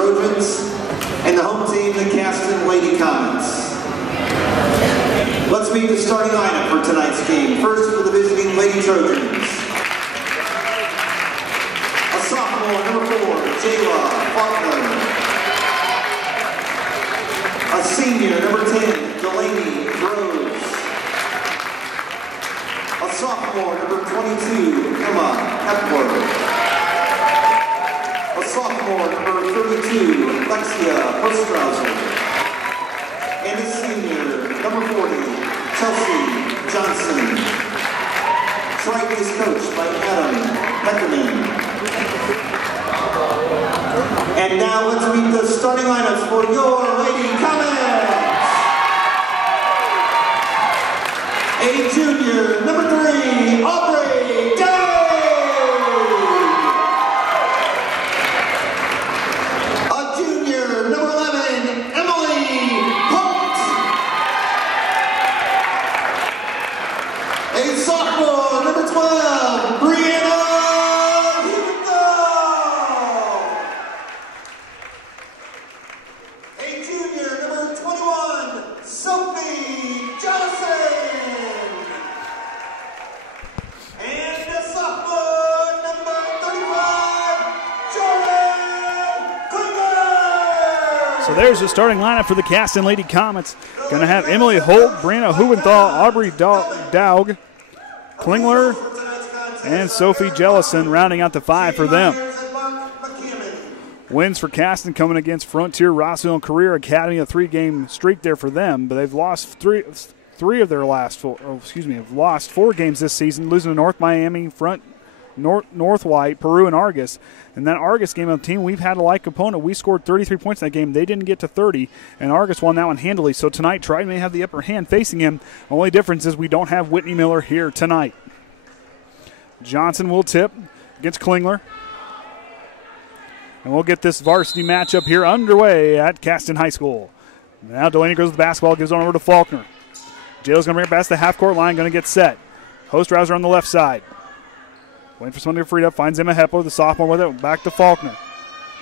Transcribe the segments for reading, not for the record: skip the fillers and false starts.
Trojans, and the home team, the Caston Lady Comets. Let's meet the starting lineup for tonight's game. First for the visiting Lady Trojans. A sophomore, number 4, Jaela Faulkner. A senior, number 10, Delanie Groves. A sophomore, number 22, Hepler. A sophomore, number 32, Lexia Hostrawser. And a senior, number 40, Chelsea Johnson. Triton is coached by Adam Heckaman. And now let's meet the starting lineups for your Lady Comets. A junior, number 3, Aubrey Dague. A junior, number 11, Holt. A sophomore, number 12, Brianna Hubenthal. A junior, number 21, Sophie Jellison. And a sophomore, number 35, Jolie Groves. So there's the starting lineup for the Caston Lady Comets. Going to have Emily Holt, Brianna Hubenthal, Aubrey Dague, Clingler, and Sophie Jellison rounding out the 5 for them. Wins for Caston coming against Frontier, Rossville, and Career Academy. A 3-game streak there for them, but they've lost three of their last 4. Have lost 4 games this season, losing to North Miami, North White, Peru, and Argus. And that Argus game of the team, we've had a like opponent. We scored 33 points in that game. They didn't get to 30, and Argus won that one handily. So tonight, Triton may have the upper hand facing him. The only difference is we don't have Whytnie Miller here tonight. Johnson will tip against Clingler. And we'll get this varsity matchup here underway at Caston High School. Now Delanie goes to the basketball, gives it over to Faulkner. Jael's going to bring it past the half-court line, going to get set. Hostrawser on the left side. Waiting for someone to get freed up, finds Emma Hepler, the sophomore with it, back to Faulkner.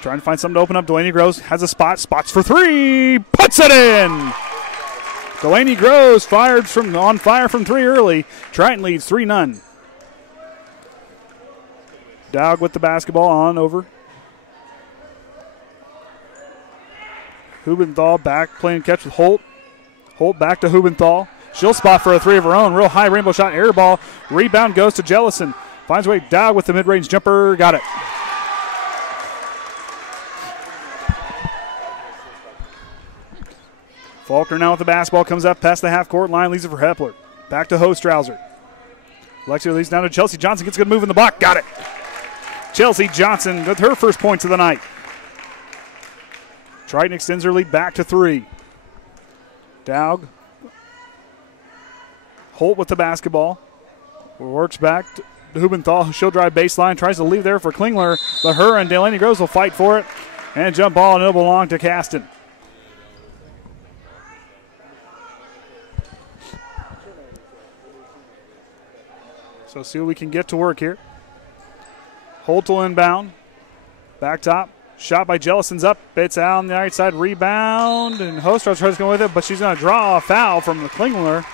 Trying to find something to open up. Delanie Groves has a spot, spots for 3, puts it in! Delanie Groves on fire from 3 early. Triton leads 3-0. Dague with the basketball on over. Hubenthal back playing catch with Holt. Holt back to Hubenthal. She'll spot for a 3 of her own. Real high rainbow shot, air ball. Rebound goes to Jellison. Finds way Dague with the mid-range jumper. Got it. Faulkner now with the basketball. Comes up past the half-court line. Leaves it for Hepler. Back to Hostrawser. Lexia leads down to Chelsea Johnson. Gets a good move in the block. Got it. Chelsea Johnson with her first points of the night. Triton extends her lead back to 3. Dague. Holt with the basketball. Works back to Hubenthal. She'll drive baseline. Tries to leave there for Clingler. But her and Delanie Groves will fight for it. And jump ball, and it'll belong to Caston. So see what we can get to work here. Holt will inbound. Back top. Shot by Jellison's up. It's out on the right side. Rebound. And Hostrawser tries to go with it, but she's going to draw a foul from the Clingler.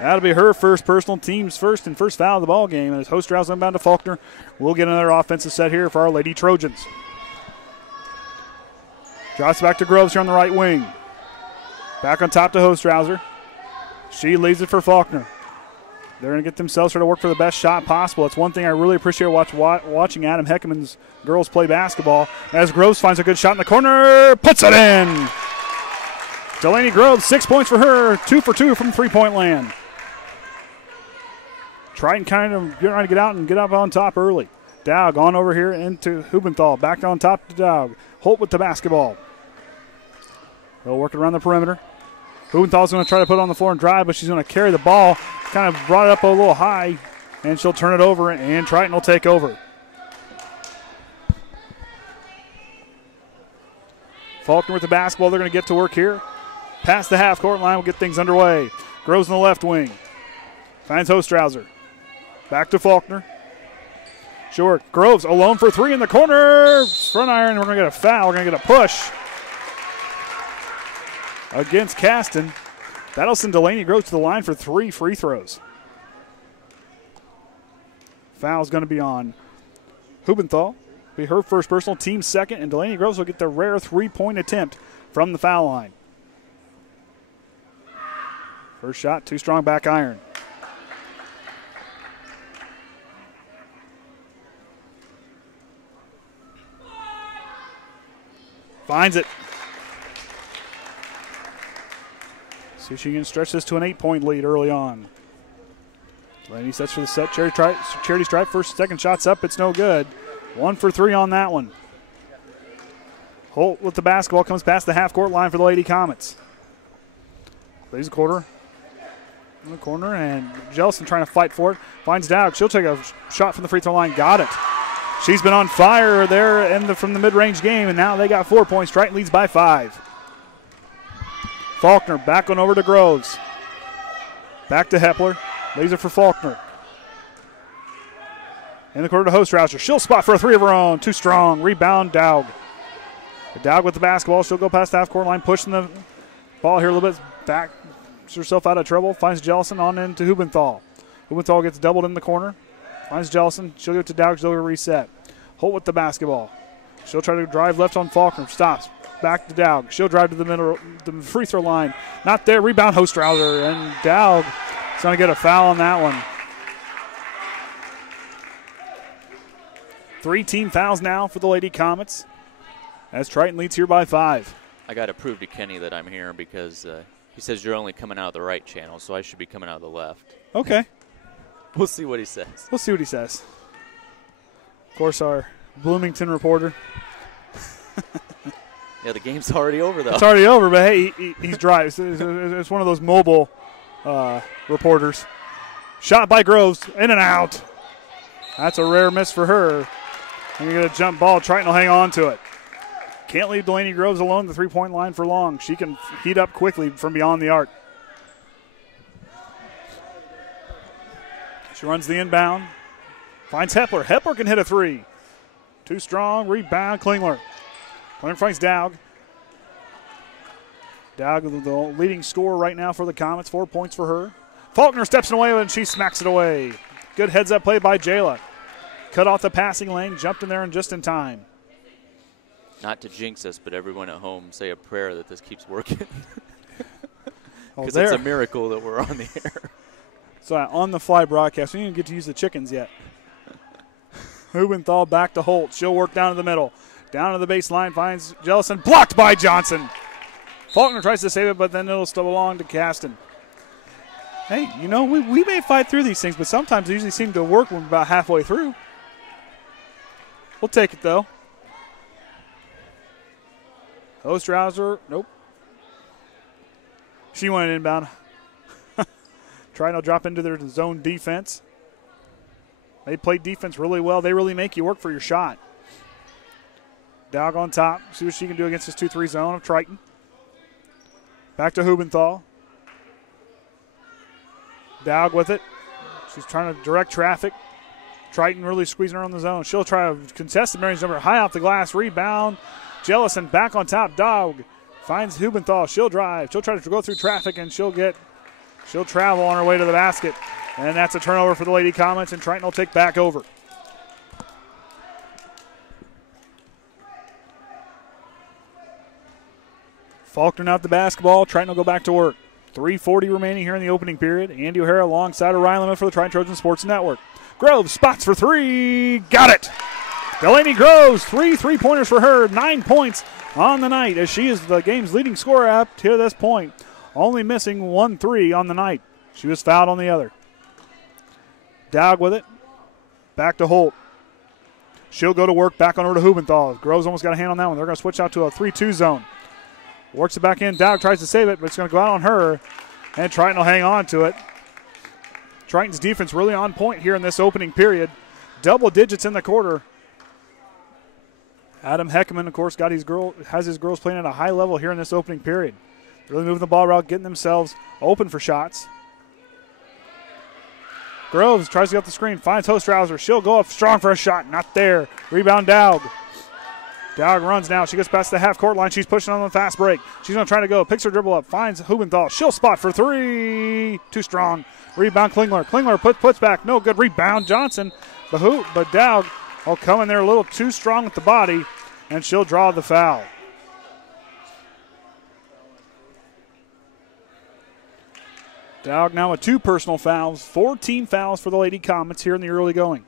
That'll be her first personal, team's first foul of the ball game. As Hostrawser inbound to Faulkner, we'll get another offensive set here for our Lady Trojans. Drops back to Groves here on the right wing. Back on top to Hostrawser. She leads it for Faulkner. They're going to get themselves trying to work for the best shot possible. It's one thing I really appreciate watching Adam Heckaman's girls play basketball. As Groves finds a good shot in the corner, puts it in. Delanie Groves, 6 points for her, 2 for 2 from three-point land. Triton kind of trying to get out and get up on top early. Dague on over here into Hubenthal. Back on top to Dague. Holt with the basketball. They'll work it around the perimeter. Hubenthal's going to try to put it on the floor and drive, but she's going to carry the ball. Kind of brought it up a little high, and she'll turn it over, and Triton will take over. Faulkner with the basketball. They're going to get to work here. Past the half-court line will get things underway. Groves in the left wing. Finds Hostrawser. Back to Faulkner. Short. Groves alone for three in the corner. Front iron. We're going to get a foul. We're going to get a push against Caston. That'll send Delanie Groves to the line for 3 free throws. Foul's going to be on Hubenthal. Be her first personal, team second, and Delanie Groves will get the rare 3-point attempt from the foul line. First shot, too strong back iron. Finds it. See if she can stretch this to an 8-point lead early on. Delanie sets for the set. Charity stripe. Second shot's up. It's no good. 1 for 3 on that one. Holt with the basketball comes past the half-court line for the Lady Comets. Plays a quarter in the corner, and Jellison trying to fight for it. Finds Dague. She'll take a shot from the free throw line. Got it. She's been on fire there from the mid-range game, and now they got 4 points. Triton leads by 5. Faulkner back on over to Groves. Back to Hepler. Laser for Faulkner. In the corner to Hostrawser. She'll spot for a 3 of her own. Too strong. Rebound, Dague. Dague with the basketball. She'll go past the half-court line, pushing the ball here a little bit. Backs herself out of trouble. Finds Jellison on into Hubenthal. Hubenthal gets doubled in the corner. Finds Jellison. She'll go to Dague. She'll go reset. Holt with the basketball. She'll try to drive left on Faulkner. Stops. Back to Dague. She'll drive to the middle, the free throw line. Not there. Rebound, Hostrawser. And Dague is going to get a foul on that one. 3 team fouls now for the Lady Comets as Triton leads here by 5. I got to prove to Kenny that I'm here because he says you're only coming out of the right channel, so I should be coming out of the left. Okay. We'll see what he says. We'll see what he says. Of course, our Bloomington reporter. Yeah, the game's already over, though. It's already over, but hey, he's dry. It's one of those mobile reporters. Shot by Groves, in and out. That's a rare miss for her. And you get a jump ball. Triton will hang on to it. Can't leave Delanie Groves alone at the 3-point line for long. She can heat up quickly from beyond the arc. She runs the inbound. Finds Hepler. Hepler can hit a 3. Too strong. Rebound, Clingler. Clingler finds Dague. Dague, the leading scorer right now for the Comets. 4 points for her. Faulkner steps away and she smacks it away. Good heads-up play by Jaela. Cut off the passing lane, jumped in there and just in time. Not to jinx us, but everyone at home say a prayer that this keeps working. Because it's a miracle that we're on the air. So on-the-fly broadcast, we didn't even get to use the chickens yet. Hubenthal back to Holt. She'll work down to the middle. Down to the baseline, finds Jellison. Blocked by Johnson. Faulkner tries to save it, but then it'll still belong to Caston. Hey, you know, we may fight through these things, but sometimes they usually seem to work when we're about halfway through. We'll take it, though. Hostrawser, nope. She went inbound. Trying to drop into their zone defense. They play defense really well. They really make you work for your shot. Dague on top. See what she can do against this 2-3 zone of Triton. Back to Hubenthal. Dague with it. She's trying to direct traffic. Triton really squeezing her on the zone. She'll try to contest the Marion's number high off the glass. Rebound. Jellison back on top. Dague finds Hubenthal. She'll drive. She'll try to go through traffic, and she'll travel on her way to the basket. And that's a turnover for the Lady Comets, and Triton will take back over. Faulkner out the basketball. Triton will go back to work. 3:40 remaining here in the opening period. Andy O'Hara alongside O'Reilly for the Triton Trojan Sports Network. Groves spots for 3. Got it. Delanie Groves, 3 3-pointers for her. 9 points on the night as she is the game's leading scorer up to this point. Only missing 1 3 on the night. She was fouled on the other. Dague with it. Back to Holt. She'll go to work back on over to Hubenthal. Groves almost got a hand on that one. They're going to switch out to a 3-2 zone. Works it back in. Dague tries to save it, but it's going to go out on her. And Triton will hang on to it. Triton's defense really on point here in this opening period. Double digits in the quarter. Adam Heckaman, of course, has his girls playing at a high level here in this opening period. Really moving the ball around, getting themselves open for shots. Groves tries to get up the screen, finds Hostrawser. She'll go up strong for a shot. Not there. Rebound, Dague. Dague runs now. She gets past the half-court line. She's pushing on the fast break. She's going to try to go. Picks her dribble up. Finds Hubenthal. She'll spot for three. Too strong. Rebound, Clingler. Clingler puts back. No good. Rebound, Johnson. But Dague will come in there a little too strong with the body, and she'll draw the foul. Dague now with 2 personal fouls. 4 team fouls for the Lady Comets here in the early going.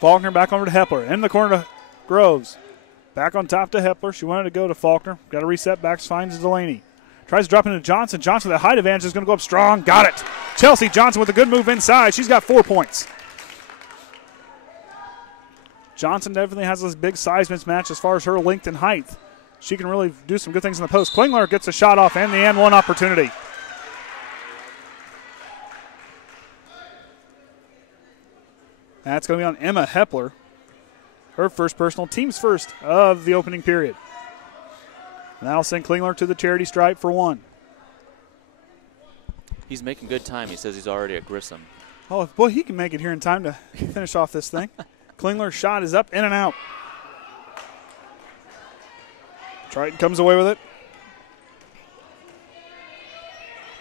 Faulkner back over to Hepler. In the corner to Groves. Back on top to Hepler. She wanted to go to Faulkner. Got a reset back. Finds Delanie. Tries to drop into Johnson. Johnson with a height advantage is going to go up strong. Got it. Chelsea Johnson with a good move inside. She's got 4 points. Johnson definitely has this big size mismatch as far as her length and height. She can really do some good things in the post. Clingler gets a shot off and the and one opportunity. That's going to be on Emma Hepler. Her first personal, team's first of the opening period. And that'll send Clingler to the charity stripe for 1. He's making good time. He says he's already at Grissom. Oh, boy, he can make it here in time to finish off this thing. Clingler's shot is up, in and out. Triton comes away with it.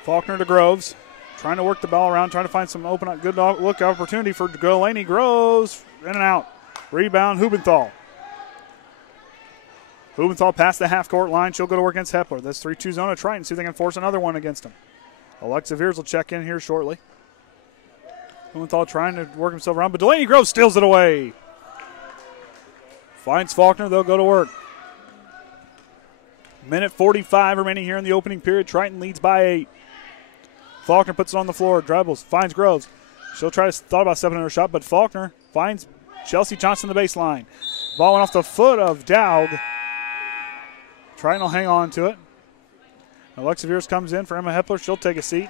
Faulkner to Groves. Trying to work the ball around, trying to find some open, good look opportunity for Delanie Groves. In and out. Rebound, Hubenthal. Hubenthal past the half-court line. She'll go to work against Hepler. This 3-2 zone of Triton. See if they can force another one against him. Alyxa Viers will check in here shortly. Hubenthal trying to work himself around, but Delanie Groves steals it away. Finds Faulkner. They'll go to work. Minute 45 remaining here in the opening period. Triton leads by 8. Faulkner puts it on the floor, dribbles, finds Groves. She'll try to thought about stepping in her shot, but Faulkner finds Chelsea Johnson the baseline. Ball went off the foot of Dague. Triton will hang on to it. Alyxa Viers comes in for Emma Hepler. She'll take a seat.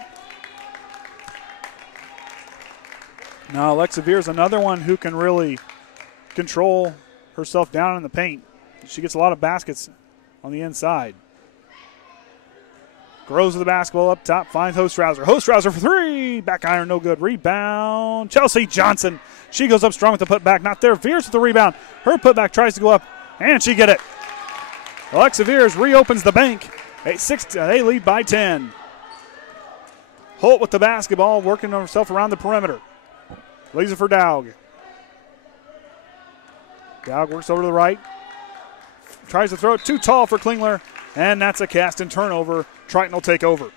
Now Alyxa Viers, another one who can really control herself down in the paint. She gets a lot of baskets on the inside. Groves with the basketball up top, finds Hostrawser. Hostrawser for 3. Back iron, no good. Rebound, Chelsea Johnson. She goes up strong with the putback. Not there. Viers with the rebound. Her putback tries to go up, and she get it. Alyxa Viers reopens the bank. They lead by 10. Holt with the basketball, working on herself around the perimeter. Leaves it for Dague. Dague works over to the right. Tries to throw it too tall for Clingler, and that's a Caston turnover. Triton will take over.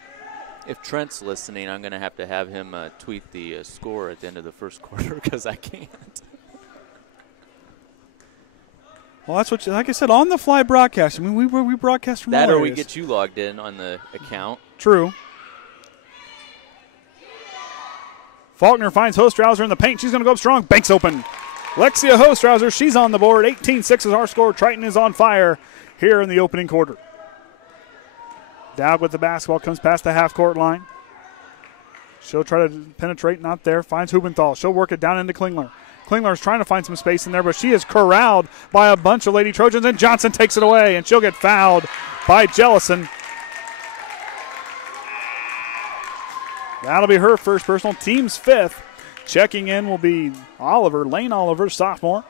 If Trent's listening, I'm going to have him tweet the score at the end of the first quarter because I can't. Well, that's what, like I said, on the fly broadcast. I mean, we broadcast from that, all or we areas. get you logged in on the account. True. Faulkner finds Hostrawser in the paint. She's going to go up strong. Banks open. Lexia Hostrawser, she's on the board. 18-6 is our score. Triton is on fire here in the opening quarter. Dague with the basketball, comes past the half-court line. She'll try to penetrate, not there. Finds Hubenthal. She'll work it down into Clingler. Klingler's trying to find some space in there, but she is corralled by a bunch of Lady Trojans, and Johnson takes it away, and she'll get fouled by Jellison. That'll be her first personal, team's 5th. Checking in will be Layne Oliver, sophomore.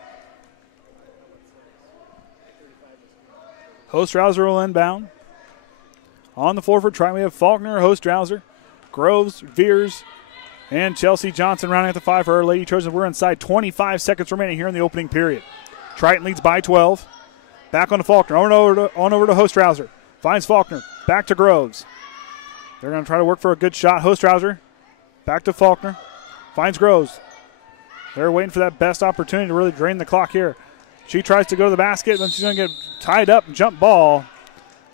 Hostrawser will inbound. On the floor for Triton, we have Faulkner, Hostrawser, Groves, Viers, and Chelsea Johnson rounding at the 5 for our Lady Trojans. We're inside 25 seconds remaining here in the opening period. Triton leads by 12. Back on to Faulkner, on over to Hostrawser. Finds Faulkner, back to Groves. They're going to try to work for a good shot. Hostrawser, back to Faulkner. Finds Groves. They're waiting for that best opportunity to really drain the clock here. She tries to go to the basket, then she's going to get tied up, jump ball.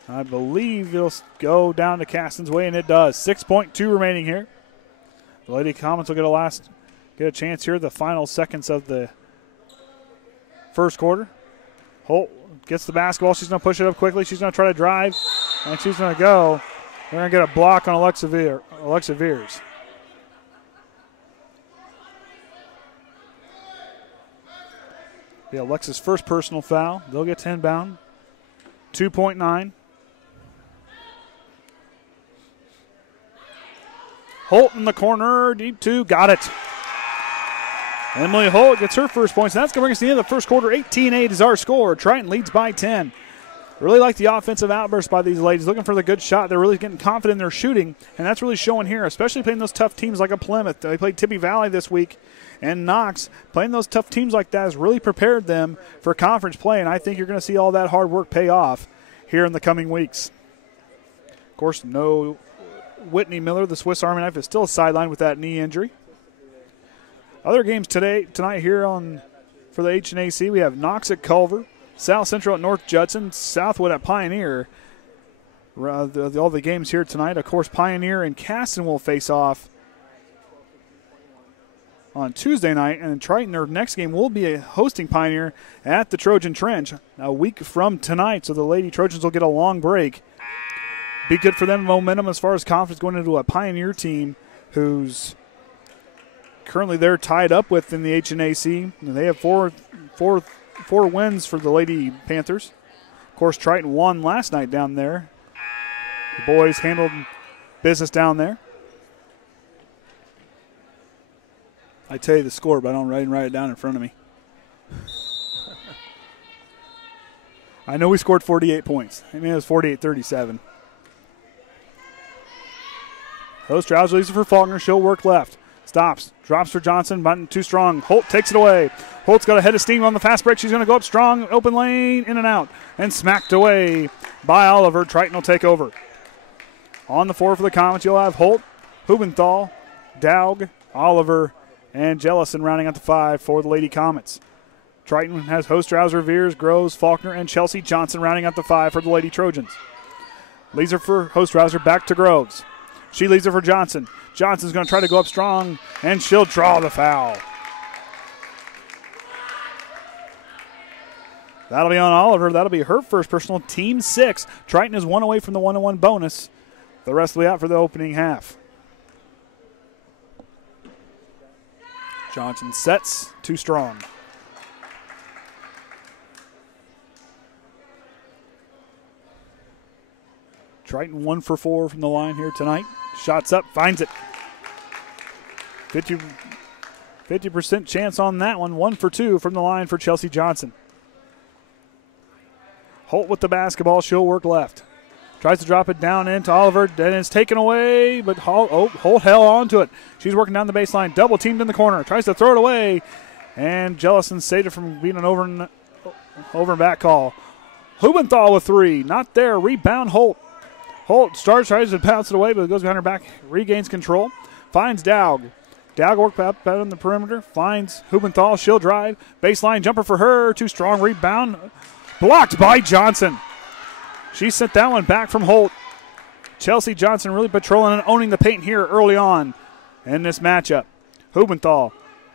I believe it'll go down to Caston's way, and it does. 6.2 remaining here. The Lady Comets will get a chance here, the final seconds of the first quarter. Holt gets the basketball. She's going to push it up quickly. She's going to try to drive, and she's going to go. They're going to get a block on Alyxa Viers. Be Alexa's first personal foul. They'll get 10 inbound. 2.9. Holt in the corner, deep two, got it. Emily Holt gets her first points. That's going to bring us to the end of the first quarter. 18-8 is our score. Triton leads by 10. Really like the offensive outburst by these ladies, looking for the good shot. They're really getting confident in their shooting, and that's really showing here, especially playing those tough teams like a Plymouth. They played Tibby Valley this week, and Knox. Playing those tough teams like that has really prepared them for conference play, and I think you're going to see all that hard work pay off here in the coming weeks. Of course, no Whytnie Miller, the Swiss Army knife, is still sidelined with that knee injury. Other games tonight here for the H&AC, we have Knox at Culver, South Central at North Judson, Southwood at Pioneer. All the games here tonight. Of course, Pioneer and Caston will face off on Tuesday night, and Triton, their next game, will be hosting Pioneer at the Trojan Trench a week from tonight, so the Lady Trojans will get a long break. Be good for them momentum as far as confidence going into a Pioneer team who's currently they're tied up with in the H&AC. They have four wins for the Lady Panthers. Of course, Triton won last night down there. The boys handled business down there. I tell you the score, but I don't write it down in front of me. I know we scored 48 points. I mean, it was 48-37. Hostrawser leaves it for Faulkner. She'll work left. Stops. Drops for Johnson. Button too strong. Holt takes it away. Holt's got a head of steam on the fast break. She's going to go up strong. Open lane. In and out. And smacked away by Oliver. Triton will take over. On the floor for the Comets, you'll have Holt, Hubenthal, Dague, Oliver, and Jellison rounding out the 5 for the Lady Comets. Triton has Hostrawser, Viers, Groves, Faulkner, and Chelsea Johnson rounding out the 5 for the Lady Trojans. Leaves her for Hostrawser, back to Groves. She leaves her for Johnson. Johnson's going to try to go up strong, and she'll draw the foul. That'll be on Oliver. That'll be her first personal, team 6. Triton is 1 away from the 1-1 bonus. The rest will be out for the opening half. Johnson sets, too strong. Triton 1 for 4 from the line here tonight. Shots up, finds it. 50% chance on that one. 1 for 2 from the line for Chelsea Johnson. Holt with the basketball. She'll work left. Tries to drop it down into Oliver. Then it's taken away, but Holt held on to it. She's working down the baseline. Double teamed in the corner. Tries to throw it away. And Jellison saved it from being an over and back call. Hubenthal with 3. Not there. Rebound Holt. Holt tries to bounce it away, but it goes behind her back. Regains control. Finds Dague. Dague worked up on the perimeter. Finds Hubenthal. She'll drive. Baseline jumper for her. Too strong. Rebound. Blocked by Johnson. She sent that one back from Holt. Chelsea Johnson really patrolling and owning the paint here early on in this matchup. Hubenthal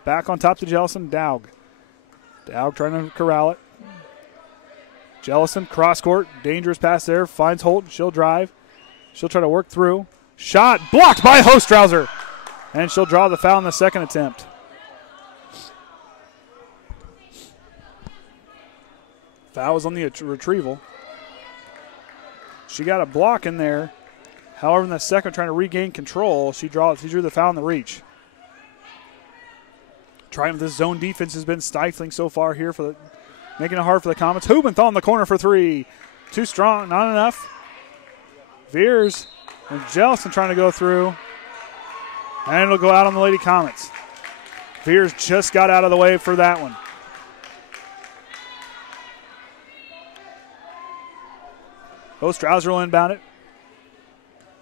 back on top to Jellison. Dague trying to corral it. Jellison, cross court, dangerous pass there. Finds Holt. She'll drive. She'll try to work through. Shot blocked by Hostrawser. And she'll draw the foul in the second attempt. Foul was on the retrieval. She got a block in there. However, in the second, trying to regain control, she drew the foul in the reach. Trying with this zone defense has been stifling so far here, making it hard for the Comets. Hubenthal in the corner for 3. Too strong, not enough. Viers and Jellison trying to go through. And it'll go out on the Lady Comets. Viers just got out of the way for that one. Hostrawser will inbound it.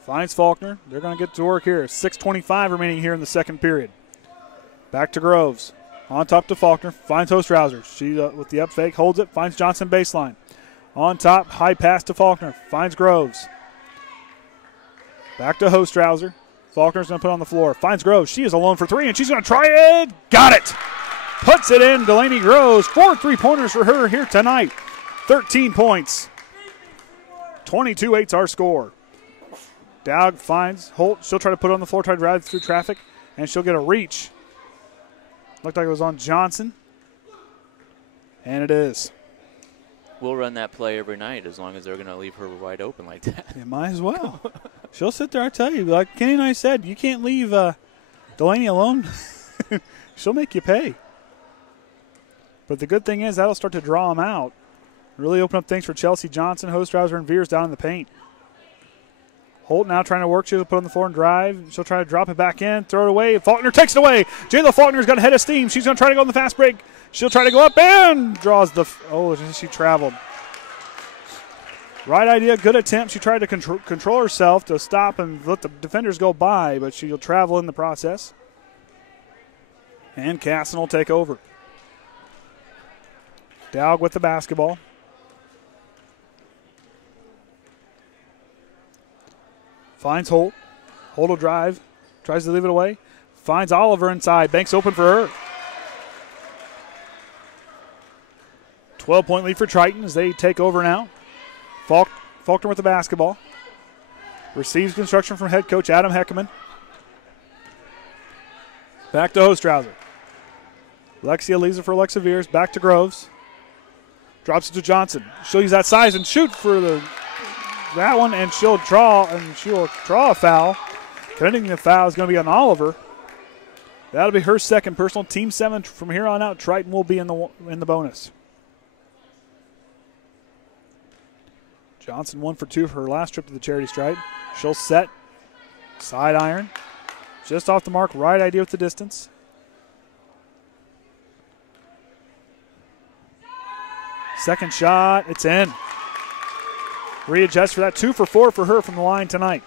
Finds Faulkner. They're going to get to work here. 6:25 remaining here in the second period. Back to Groves. On top to Faulkner. Finds Hostrawser. She with the up fake holds it. Finds Johnson baseline. On top, high pass to Faulkner. Finds Groves. Back to Hostrawser. Faulkner's going to put it on the floor. Finds Groves. She is alone for 3, and she's going to try it. Got it. Puts it in. Delanie Groves. 4 3-pointers for her here tonight. 13 points. 22-8's our score. Dague finds Holt. She'll try to put it on the floor, try to drive through traffic, and she'll get a reach. Looked like it was on Johnson. And it is. We'll run that play every night as long as they're going to leave her wide open like that. It might as well. She'll sit there, I tell you. Like Kenny and I said, you can't leave Delanie alone. She'll make you pay. But the good thing is that'll start to draw them out. Really open up things for Chelsea Johnson, Hostrawser, and Viers down in the paint. Holt now trying to work. She'll put on the floor and drive. She'll try to drop it back in, throw it away. Faulkner takes it away. Jaela Faulkner's got a head of steam. She's going to try to go on the fast break. She'll try to go up and draws the – oh, she traveled. Right idea, good attempt. She tried to control herself to stop and let the defenders go by, but she'll travel in the process. And Caston will take over. Dague with the basketball. Finds Holt. Holt will drive. Tries to leave it away. Finds Oliver inside. Banks open for her. 12-point lead for Triton as they take over now. Faulkner with the basketball. Receives construction from head coach Adam Heckaman. Back to Hostrawser. Lexia leaves it for Alyxa Viers. Back to Groves. Drops it to Johnson. She'll use that size and shoot for that one, and she'll draw a foul. Committing the foul is going to be on Oliver. That'll be her second personal. Team 7 from here on out. Triton will be in the bonus. Johnson 1 for 2 for her last trip to the charity stripe. She'll set. Side iron. Just off the mark. Right idea with the distance. Second shot. It's in. Readjust for that. 2 for 4 for her from the line tonight.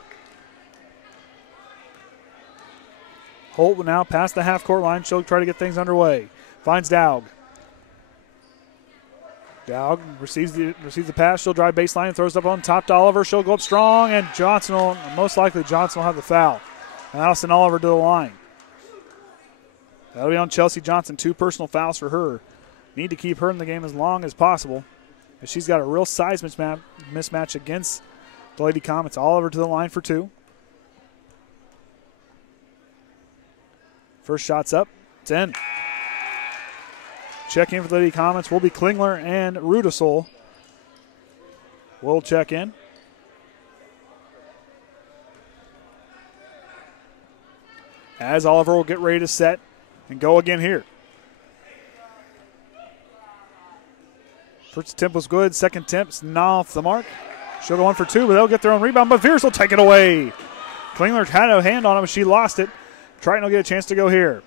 Holt will now pass the half-court line. She'll try to get things underway. Finds Dague. Dague receives the pass. She'll drive baseline and throws up on top to Oliver. She'll go up strong, and most likely Johnson will have the foul. And that'll send Oliver to the line. That'll be on Chelsea Johnson. 2 personal fouls for her. Need to keep her in the game as long as possible. But she's got a real size mismatch against the Lady Comets. Oliver to the line for 2. First shot's up. It's in. Check in for the Lady Comets will be Clingler and Rudicel. We'll check in. As Oliver will get ready to set and go again here. First attempt was good. Second attempt's not off the mark. She'll go 1 for 2, but they'll get their own rebound. But Viers will take it away. Clingler had a hand on it, but she lost it. Triton will get a chance to go here.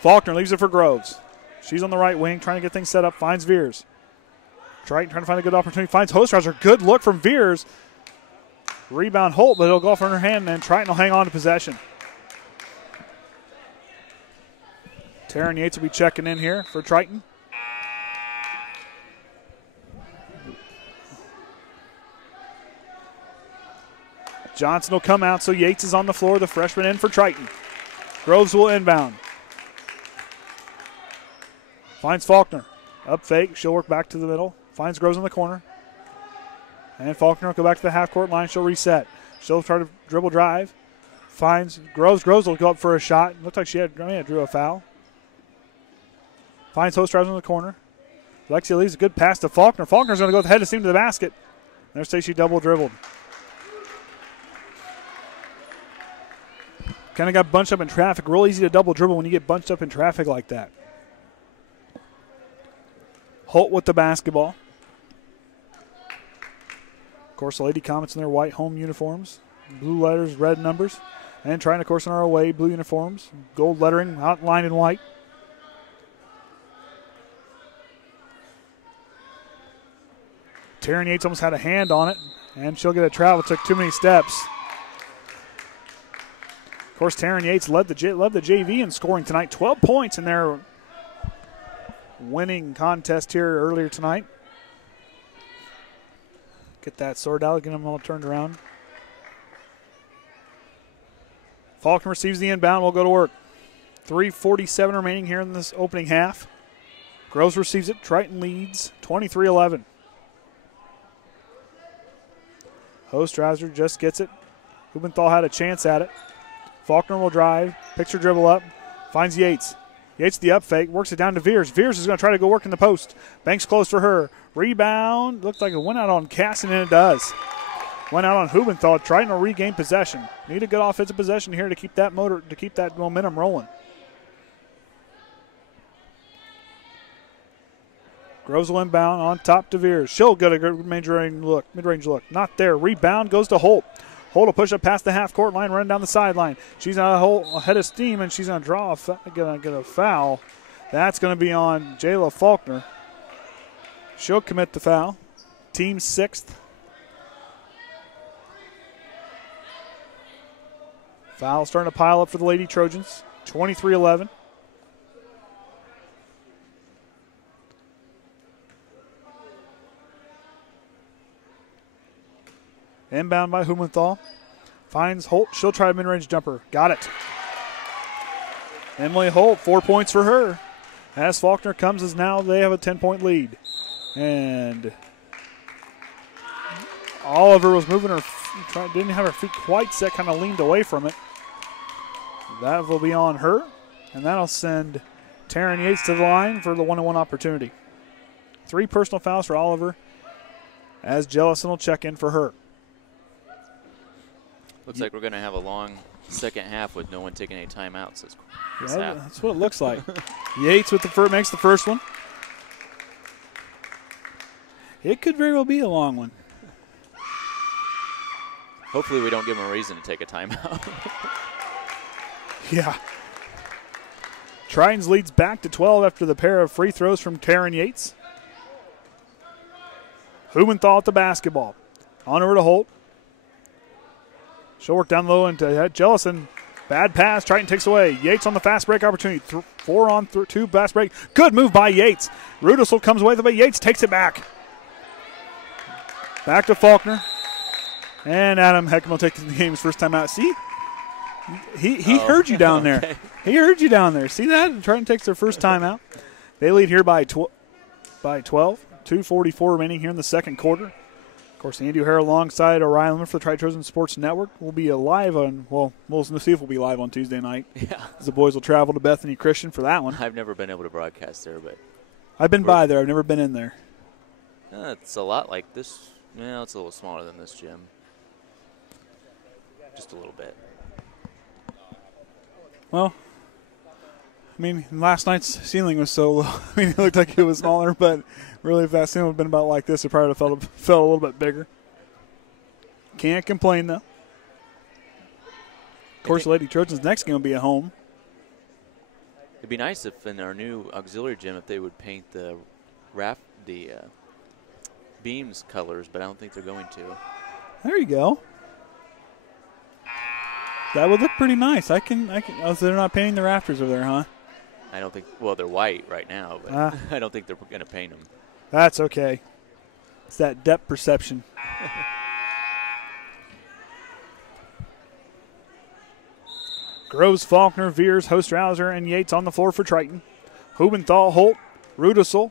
Faulkner leaves it for Groves. She's on the right wing, trying to get things set up. Finds Viers. Triton trying to find a good opportunity. Finds Hostrawser. Good look from Viers. Rebound Holt, but it'll go off in her hand, and Triton will hang on to possession. Taren Yates will be checking in here for Triton. Johnson will come out, so Yates is on the floor. The freshman in for Triton. Groves will inbound. Finds Faulkner. Up fake. She'll work back to the middle. Finds Groves in the corner. And Faulkner will go back to the half-court line. She'll reset. She'll try to dribble drive. Finds Groves. Groves will go up for a shot. Looked like she drew a foul. Finds Hostrawser in the corner. Lexia leaves a good pass to Faulkner. Faulkner's going to go with the head of steam to the basket. There's Stacey double dribbled. Kind of got bunched up in traffic. Real easy to double dribble when you get bunched up in traffic like that. Holt with the basketball. Of course, the Lady Comets in their white home uniforms. Blue letters, red numbers. And trying, of course, in our away, blue uniforms. Gold lettering, outlined in white. Taren Yates almost had a hand on it. And she'll get a travel. Took too many steps. Of course, Taren Yates led the JV in scoring tonight. 12 points in their winning contest here earlier tonight. Get that sorted out, get them all turned around. Faulkner receives the inbound. We'll go to work. 3:47 remaining here in this opening half. Groves receives it. Triton leads 23-11. Hostrawser just gets it. Hubenthal had a chance at it. Faulkner will drive, picks her dribble up, finds Yates. Yates the up fake, works it down to Viers. Viers is going to try to go work in the post. Banks close for her. Rebound, looked like it went out on Caston, and it does. went out on Hubenthal, trying to regain possession. Need a good offensive possession here to keep that momentum rolling. Groves will inbound on top to Viers. She'll get a good mid-range look. Not there. Rebound goes to Holt. Holt will push up past the half-court line, run down the sideline. She's ahead of steam, and she's going to get a foul. That's going to be on Jaela Faulkner. She'll commit the foul. Team 6th. Foul starting to pile up for the Lady Trojans. 23-11. Inbound by Hubenthal. Finds Holt. She'll try a mid-range jumper. Got it. Emily Holt, 4 points for her. As Faulkner comes as now they have a 10-point lead. And Oliver was moving her, didn't have her feet quite set, kind of leaned away from it. That will be on her. And that'll send Taren Yates to the line for the 1-on-1 opportunity. 3 personal fouls for Oliver as Jellison will check in for her. Looks like we're going to have a long second half with no one taking any timeouts. Yeah, that's what it looks like. Yates with makes the first one. It could very well be a long one. Hopefully we don't give them a reason to take a timeout. Yeah. Tritons leads back to 12 after the pair of free throws from Taren Yates. Hubenthal at the basketball. On over to Holt. She'll work down low into Jellison. Bad pass. Triton takes away. Yates on the fast break opportunity. 4-on-2 fast break. Good move by Yates. Rudicel comes away, but Yates takes it back. Back to Faulkner. And Adam Heckaman will take the game's first time out. See? He heard you down there. Okay. He heard you down there. See that? Triton takes their first time out. They lead here by 12. 2:44 remaining here in the second quarter. Of course, Andy O'Hara alongside Orion for the Tri-Trojan Sports Network will be live on, well, we'll see if we'll be live on Tuesday night. Yeah. As the boys will travel to Bethany Christian for that one. I've never been able to broadcast there, but I've been by there. I've never been in there. It's a lot like this. Well, it's a little smaller than this gym. Just a little bit. Well, I mean, last night's ceiling was so low. I mean, it looked like it was smaller, but really, if that ceiling had been about like this, it probably would have felt a little bit bigger. Can't complain, though. Of course, Lady Trojans' next game will be at home. It'd be nice if in our new auxiliary gym, if they would paint the beams colors, but I don't think they're going to. There you go. That would look pretty nice. Oh, so they're not painting the rafters over there, huh? I don't think, well, they're white right now, but I don't think they're going to paint them. That's okay. It's that depth perception. Groves, Faulkner, Viers, Hostrawser, and Yates on the floor for Triton. Hubenthal, Holt, Rudicel,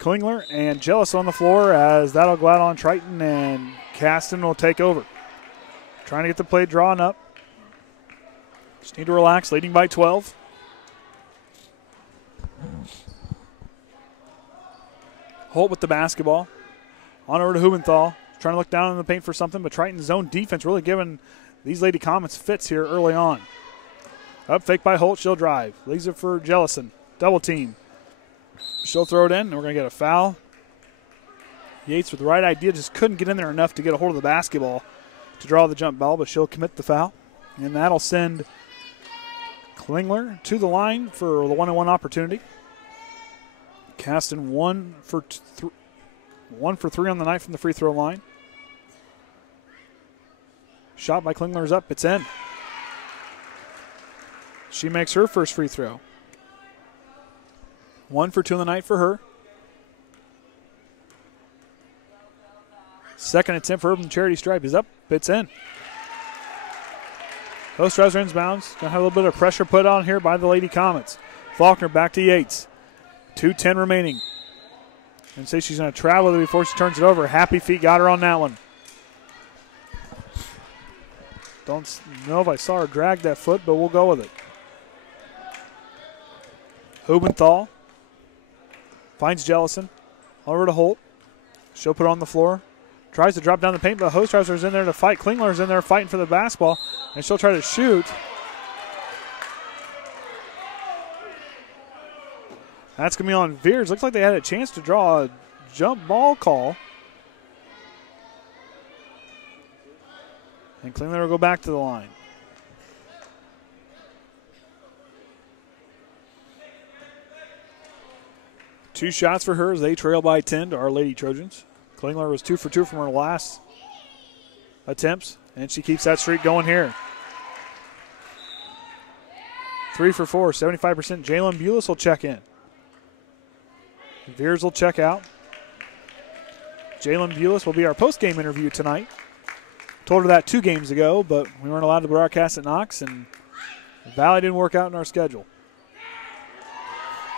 Clingler, and Jellison on the floor as that'll go out on Triton, and Caston will take over. Trying to get the play drawn up. Just need to relax, leading by 12. Holt with the basketball. On over to Hubenthal. Trying to look down in the paint for something, but Triton's zone defense really giving these Lady Comets fits here early on. Up fake by Holt. She'll drive. Leaves it for Jellison. Double team. She'll throw it in, and we're going to get a foul. Yates with the right idea just couldn't get in there enough to get a hold of the basketball to draw the jump ball, but she'll commit the foul. And that'll send Clingler to the line for the 1-on-1 opportunity. Caston 1 for 3 on the night from the free throw line. Shot by Clingler is up. It's in. She makes her first free throw. 1 for 2 on the night for her. Second attempt for her from the charity stripe is up. It's in. Hostrawser inbounds. Going to have a little bit of pressure put on here by the Lady Comets. Faulkner back to Yates. 2:10 remaining. And say she's going to travel before she turns it over. Happy Feet got her on that one. Don't know if I saw her drag that foot, but we'll go with it. Hubenthal finds Jellison. Over to Holt. She'll put it on the floor. Tries to drop down the paint, but Hostrawser's in there to fight. Clingler's in there fighting for the basketball, and she'll try to shoot. That's going to be on Viers. Looks like they had a chance to draw a jump ball call. And Clingler will go back to the line. Two shots for her as they trail by 10 to our Lady Trojans. Clingler was 2 for 2 from her last attempts, and she keeps that streak going here. 3 for 4, 75%. Jaelyn Bules will check in. Viers will check out. Jaelyn Bules will be our post-game interview tonight. Told her that 2 games ago, but we weren't allowed to broadcast at Knox, and Valley didn't work out in our schedule.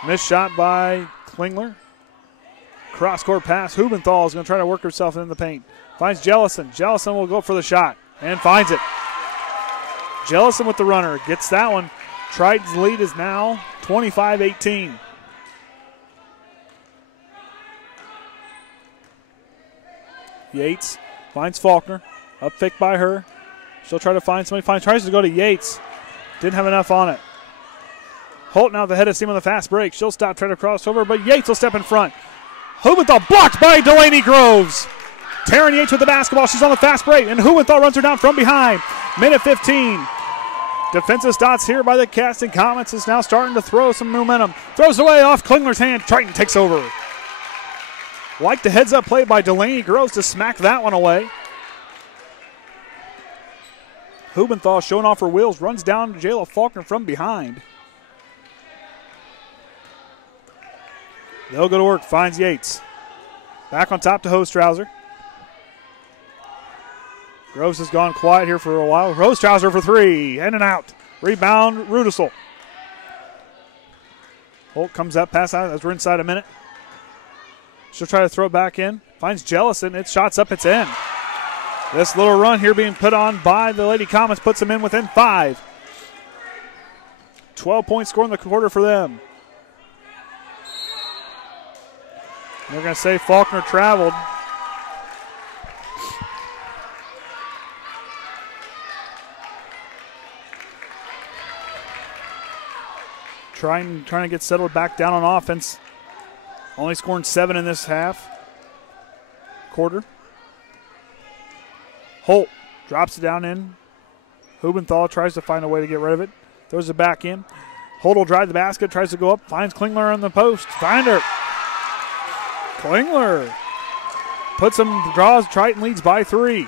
Missed shot by Clingler. Cross-court pass. Hubenthal is going to try to work herself in the paint. Finds Jellison. Jellison will go for the shot and finds it. Jellison with the runner. Gets that one. Triton's lead is now 25-18. Yates finds Faulkner. Up fake by her. She'll try to find somebody. Tries to go to Yates. Didn't have enough on it. Holt now the head of steam on the fast break. She'll stop trying to cross over, but Yates will step in front. Hubenthal blocked by Delanie Groves. Taren Yates with the basketball. She's on the fast break, and Hubenthal runs her down from behind. Minute 15. Defensive stops here by the Caston Comets is now starting to throw some momentum. Throws away off Klingler's hand. Triton takes over. Like the heads-up play by Delanie Groves to smack that one away. Hubenthal showing off her wheels. Runs down to Jaela Faulkner from behind. They'll go to work. Finds Yates. Back on top to Hostrawser. Groves has gone quiet here for a while. Hostrawser for 3. In and out. Rebound, Rudicel. Holt comes up, pass out as we're inside a minute. She'll try to throw it back in. Finds Jellison. It shots up, it's in. This little run here being put on by the Lady Comets puts them in within 5. 12-point score in the quarter for them. They're going to say Faulkner traveled. Trying to get settled back down on offense. Only scoring 7 in this quarter. Holt drops it down in. Hubenthal tries to find a way to get rid of it. Throws it back in. Holt will drive the basket, tries to go up, finds Clingler on the post. Find her. Clingler puts some draws. Triton leads by 3.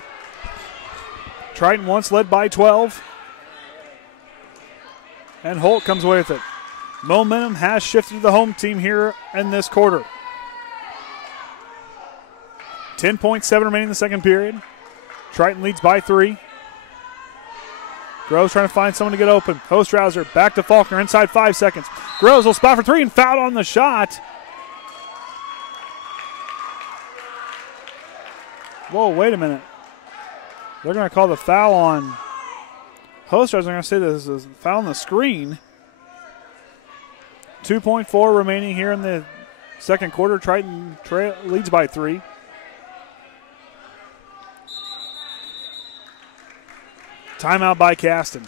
Triton once led by 12. And Holt comes away with it. Momentum has shifted to the home team here in this quarter. 10.7 remaining in the second period. Triton leads by 3. Groves trying to find someone to get open. Hostrawser back to Faulkner inside 5 seconds. Groves will spot for 3 and fouled on the shot. Whoa, wait a minute. They're going to call the foul on Hostrawser. They're going to say this is a foul on the screen. 2.4 remaining here in the second quarter. Triton leads by 3. Timeout by Caston.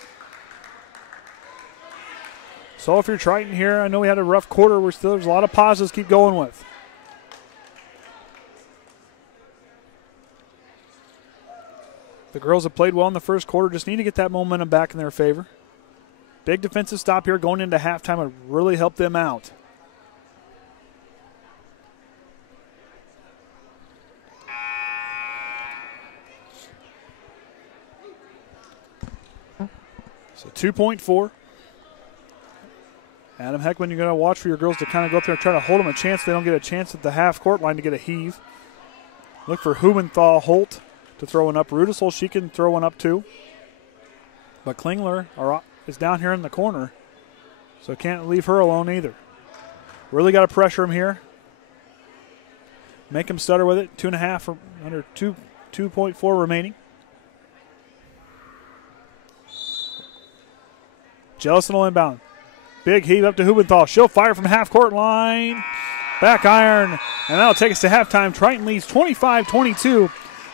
So if you're Triton here, I know we had a rough quarter. There's a lot of positives to keep going with. The girls have played well in the first quarter. Just need to get that momentum back in their favor. Big defensive stop here going into halftime would really help them out. So 2.4. Adam Heckaman, you're going to watch for your girls to kind of go up there and try to hold them a chance. They don't get a chance at the half-court line to get a heave. Look for Hubenthal, Holt to throw one up. Rudicel, she can throw one up too. But Clingler is down here in the corner, so can't leave her alone either. Really got to pressure him here. Make him stutter with it. 2.5 under 2.4 remaining. Jellison will inbound. Big heave up to Hubenthal. She'll fire from half-court line. Back iron. And that'll take us to halftime. Triton leads 25-22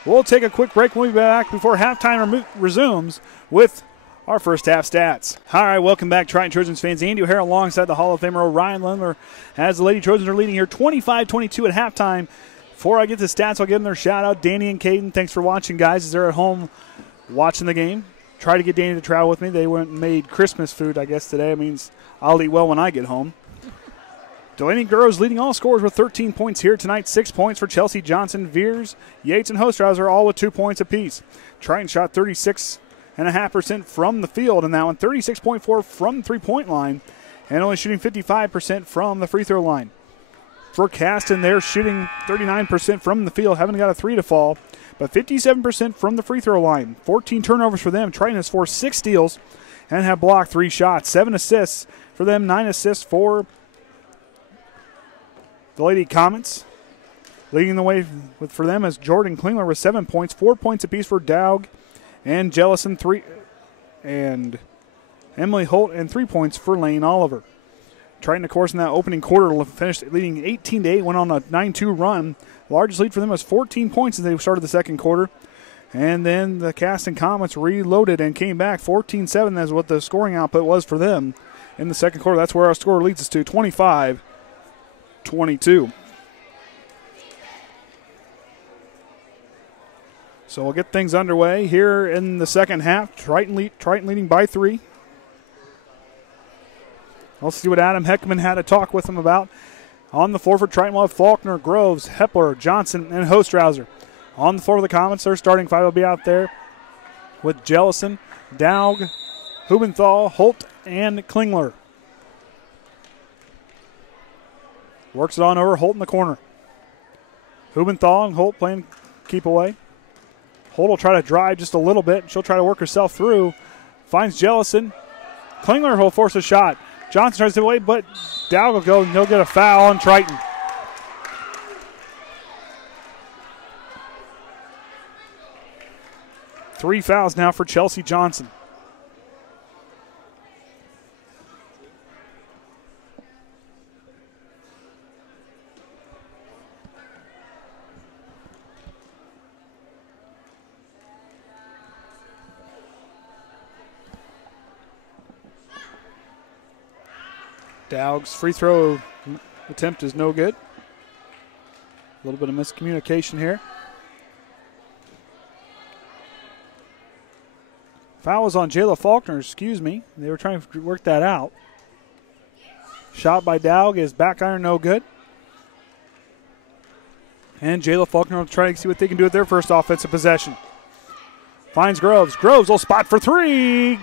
We'll take a quick break. We'll be back before halftime resumes with our first half stats. All right, welcome back, Triton Trojans fans. Andy O'Hara alongside the Hall of Famer Ryan Lindler as the Lady Trojans are leading here 25-22 at halftime. Before I get to stats, I'll give them their shout-out. Danny and Caden, thanks for watching, guys, as they're at home watching the game. Try to get Danny to travel with me. They went and made Christmas food, I guess, today. It means I'll eat well when I get home. Delanie Groves leading all scorers with 13 points here tonight. 6 points for Chelsea Johnson, Viers, Yates, and Hostrawser, all with 2 points apiece. Triton shot 36.5% from the field in that one, 36.4% from the three-point line, and only shooting 55% from the free throw line. For Caston, they're shooting 39% from the field, haven't got a three to fall, but 57% from the free throw line. 14 turnovers for them. Triton has forced 6 steals and have blocked 3 shots. 7 assists for them, 9 assists for the Lady Comets. Leading the way for them is Jordan Clingler with 7 points, 4 points apiece for Dague and Jellison, 3, and Emily Holt, and 3 points for Layne Oliver. Triton, of course, in that opening quarter finished leading 18-8, went on a 9-2 run. The largest lead for them was 14 points as they started the second quarter. And then the Caston Comets reloaded and came back 14-7. That's what the scoring output was for them in the second quarter. That's where our score leads us to 25-22. So we'll get things underway here in the second half. Triton leading by 3. Let's see what Adam Heckaman had to talk with them about. On the floor for Triton, we'll have Faulkner, Groves, Hepler, Johnson, and Hostrawser. On the floor for the Comets, their starting 5 will be out there with Jellison, Dague, Hubenthal, Holt, and Clingler. Works it on over, Holt in the corner. Hubenthal and Holt playing keep away. Holt will try to drive just a little bit. She'll try to work herself through. Finds Jellison. Clingler will force a shot. Johnson tries to away, but Dague will go and he'll get a foul on Triton. Three fouls now for Chelsea Johnson. Daug's free throw attempt is no good. A little bit of miscommunication here. Foul was on Jaela Faulkner, excuse me. They were trying to work that out. Shot by Dague is back iron, no good. And Jaela Faulkner will try to see what they can do with their first offensive possession. Finds Groves. Groves will spot for 3. In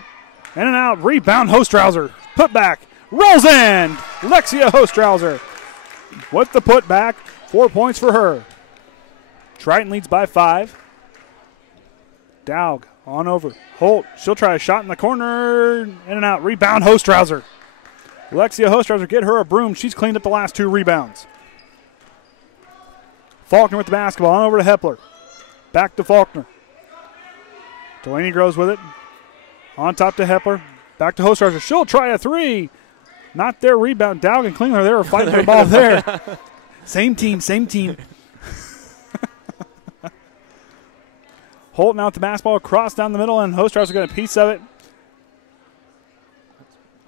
and out. Rebound, Hostrawser. Put back. Rolls in. Lexia Hostrawser with the putback. 4 points for her. Triton leads by 5. Dague on over. Holt. She'll try a shot in the corner. In and out. Rebound, Hostrawser. Lexia Hostrawser, get her a broom. She's cleaned up the last 2 rebounds. Faulkner with the basketball. On over to Hepler. Back to Faulkner. Delanie Groves with it. On top to Hepler. Back to Hostrawser. She'll try a 3. Not their rebound. Dague and Clingler, they were fighting for the ball there. Same team. Holt now with the basketball across down the middle, and Hostrawser got a piece of it.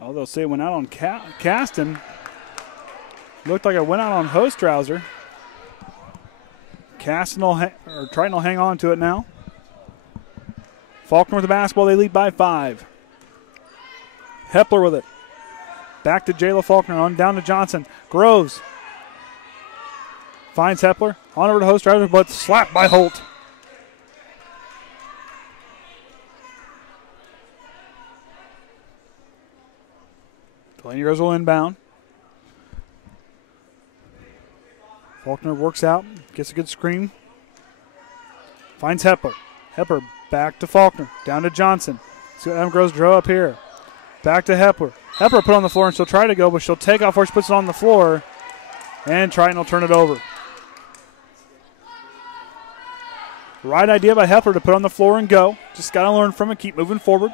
Oh, they'll say it went out on Caston. Looked like it went out on Hostrawser. Caston or Triton will hang on to it now. Faulkner with the basketball. They lead by 5. Hepler with it. Back to Jaela Faulkner. On down to Johnson. Groves finds Hepler. On over to Hostrawser, but slapped by Holt. Delanie Groves will inbound. Faulkner works out. Gets a good screen. Finds Hepler. Hepler back to Faulkner. Down to Johnson. See what Adam Groves drove up here. Back to Hepler. Hepler put on the floor, and she'll try to go, but she'll take off where she puts it on the floor, and Triton will turn it over. Right idea by Hepler to put on the floor and go. Just got to learn from it, keep moving forward.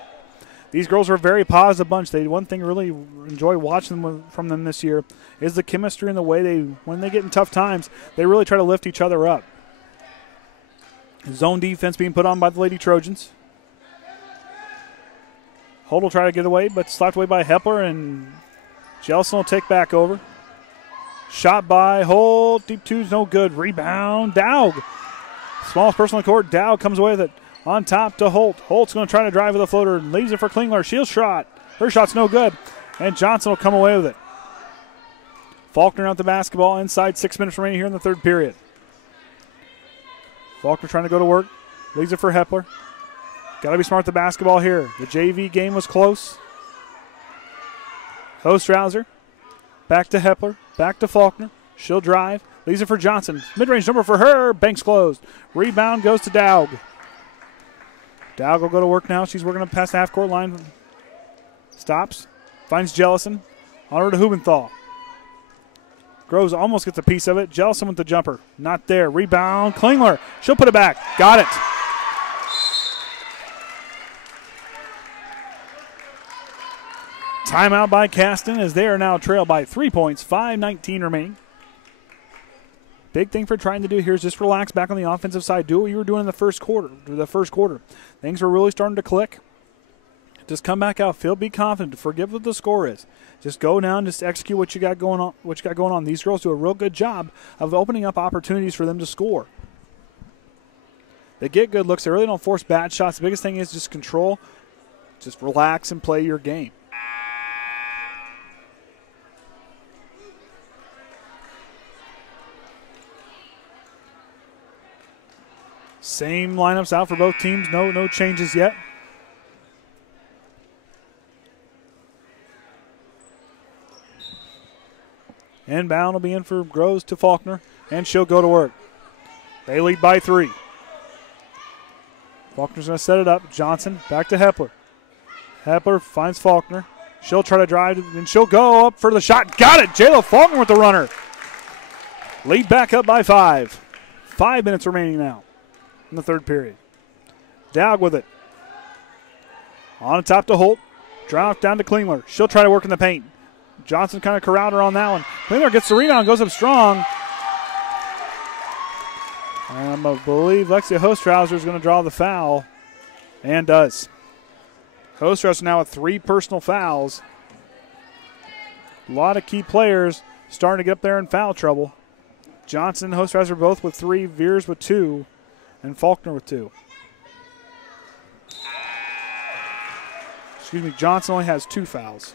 These girls are a very positive bunch. One thing I really enjoy watching from them this year is the chemistry and the way when they get in tough times, they really try to lift each other up. Zone defense being put on by the Lady Trojans. Holt will try to get away, but slapped away by Hepler, and Jellison will take back over. Shot by Holt. Deep two's no good. Rebound. Dague. Smallest person on the court. Dague comes away with it. On top to Holt. Holt's going to try to drive with a floater. Leaves it for Clingler. She'll shot. Her shot's no good. And Johnson will come away with it. Faulkner out the basketball inside. 6 minutes remaining here in the third period. Faulkner trying to go to work. Leaves it for Hepler. Got to be smart with the basketball here. The JV game was close. Hostrawser. Back to Hepler. Back to Faulkner. She'll drive. Leaves it for Johnson. Mid-range number for her. Banks closed. Rebound goes to Dague. Dague will go to work now. She's working up past the half-court line. Stops. Finds Jellison. On her to Hubenthal. Groves almost gets a piece of it. Jellison with the jumper. Not there. Rebound. Clingler. She'll put it back. Got it. Timeout by Caston as they are now trailed by 3 points. 5:19 remaining. Big thing for trying to do here is just relax back on the offensive side. Do what you were doing in the first quarter. Things were really starting to click. Just come back out. Be confident. Forget what the score is. Just go down. Just execute what you got going on. These girls do a real good job of opening up opportunities for them to score. They get good looks. They really don't force bad shots. The biggest thing is just control. Just relax and play your game. Same lineups out for both teams. No changes yet. Inbound will be in for Groves to Faulkner, and she'll go to work. They lead by 3. Faulkner's going to set it up. Johnson back to Hepler. Hepler finds Faulkner. She'll try to drive, and she'll go up for the shot. Got it! Jaela Faulkner with the runner. Lead back up by 5. 5 minutes remaining now in the third period. Dague with it. On top to Holt. Drop down to Clingler. She'll try to work in the paint. Johnson kind of corralled her on that one. Clingler gets the rebound, goes up strong. I believe Lexia Hostrawser is going to draw the foul, and does. Hostrawser now with 3 personal fouls. A lot of key players starting to get up there in foul trouble. Johnson and Hostrawser both with 3, Viers with 2, and Faulkner with 2. Johnson only has 2 fouls.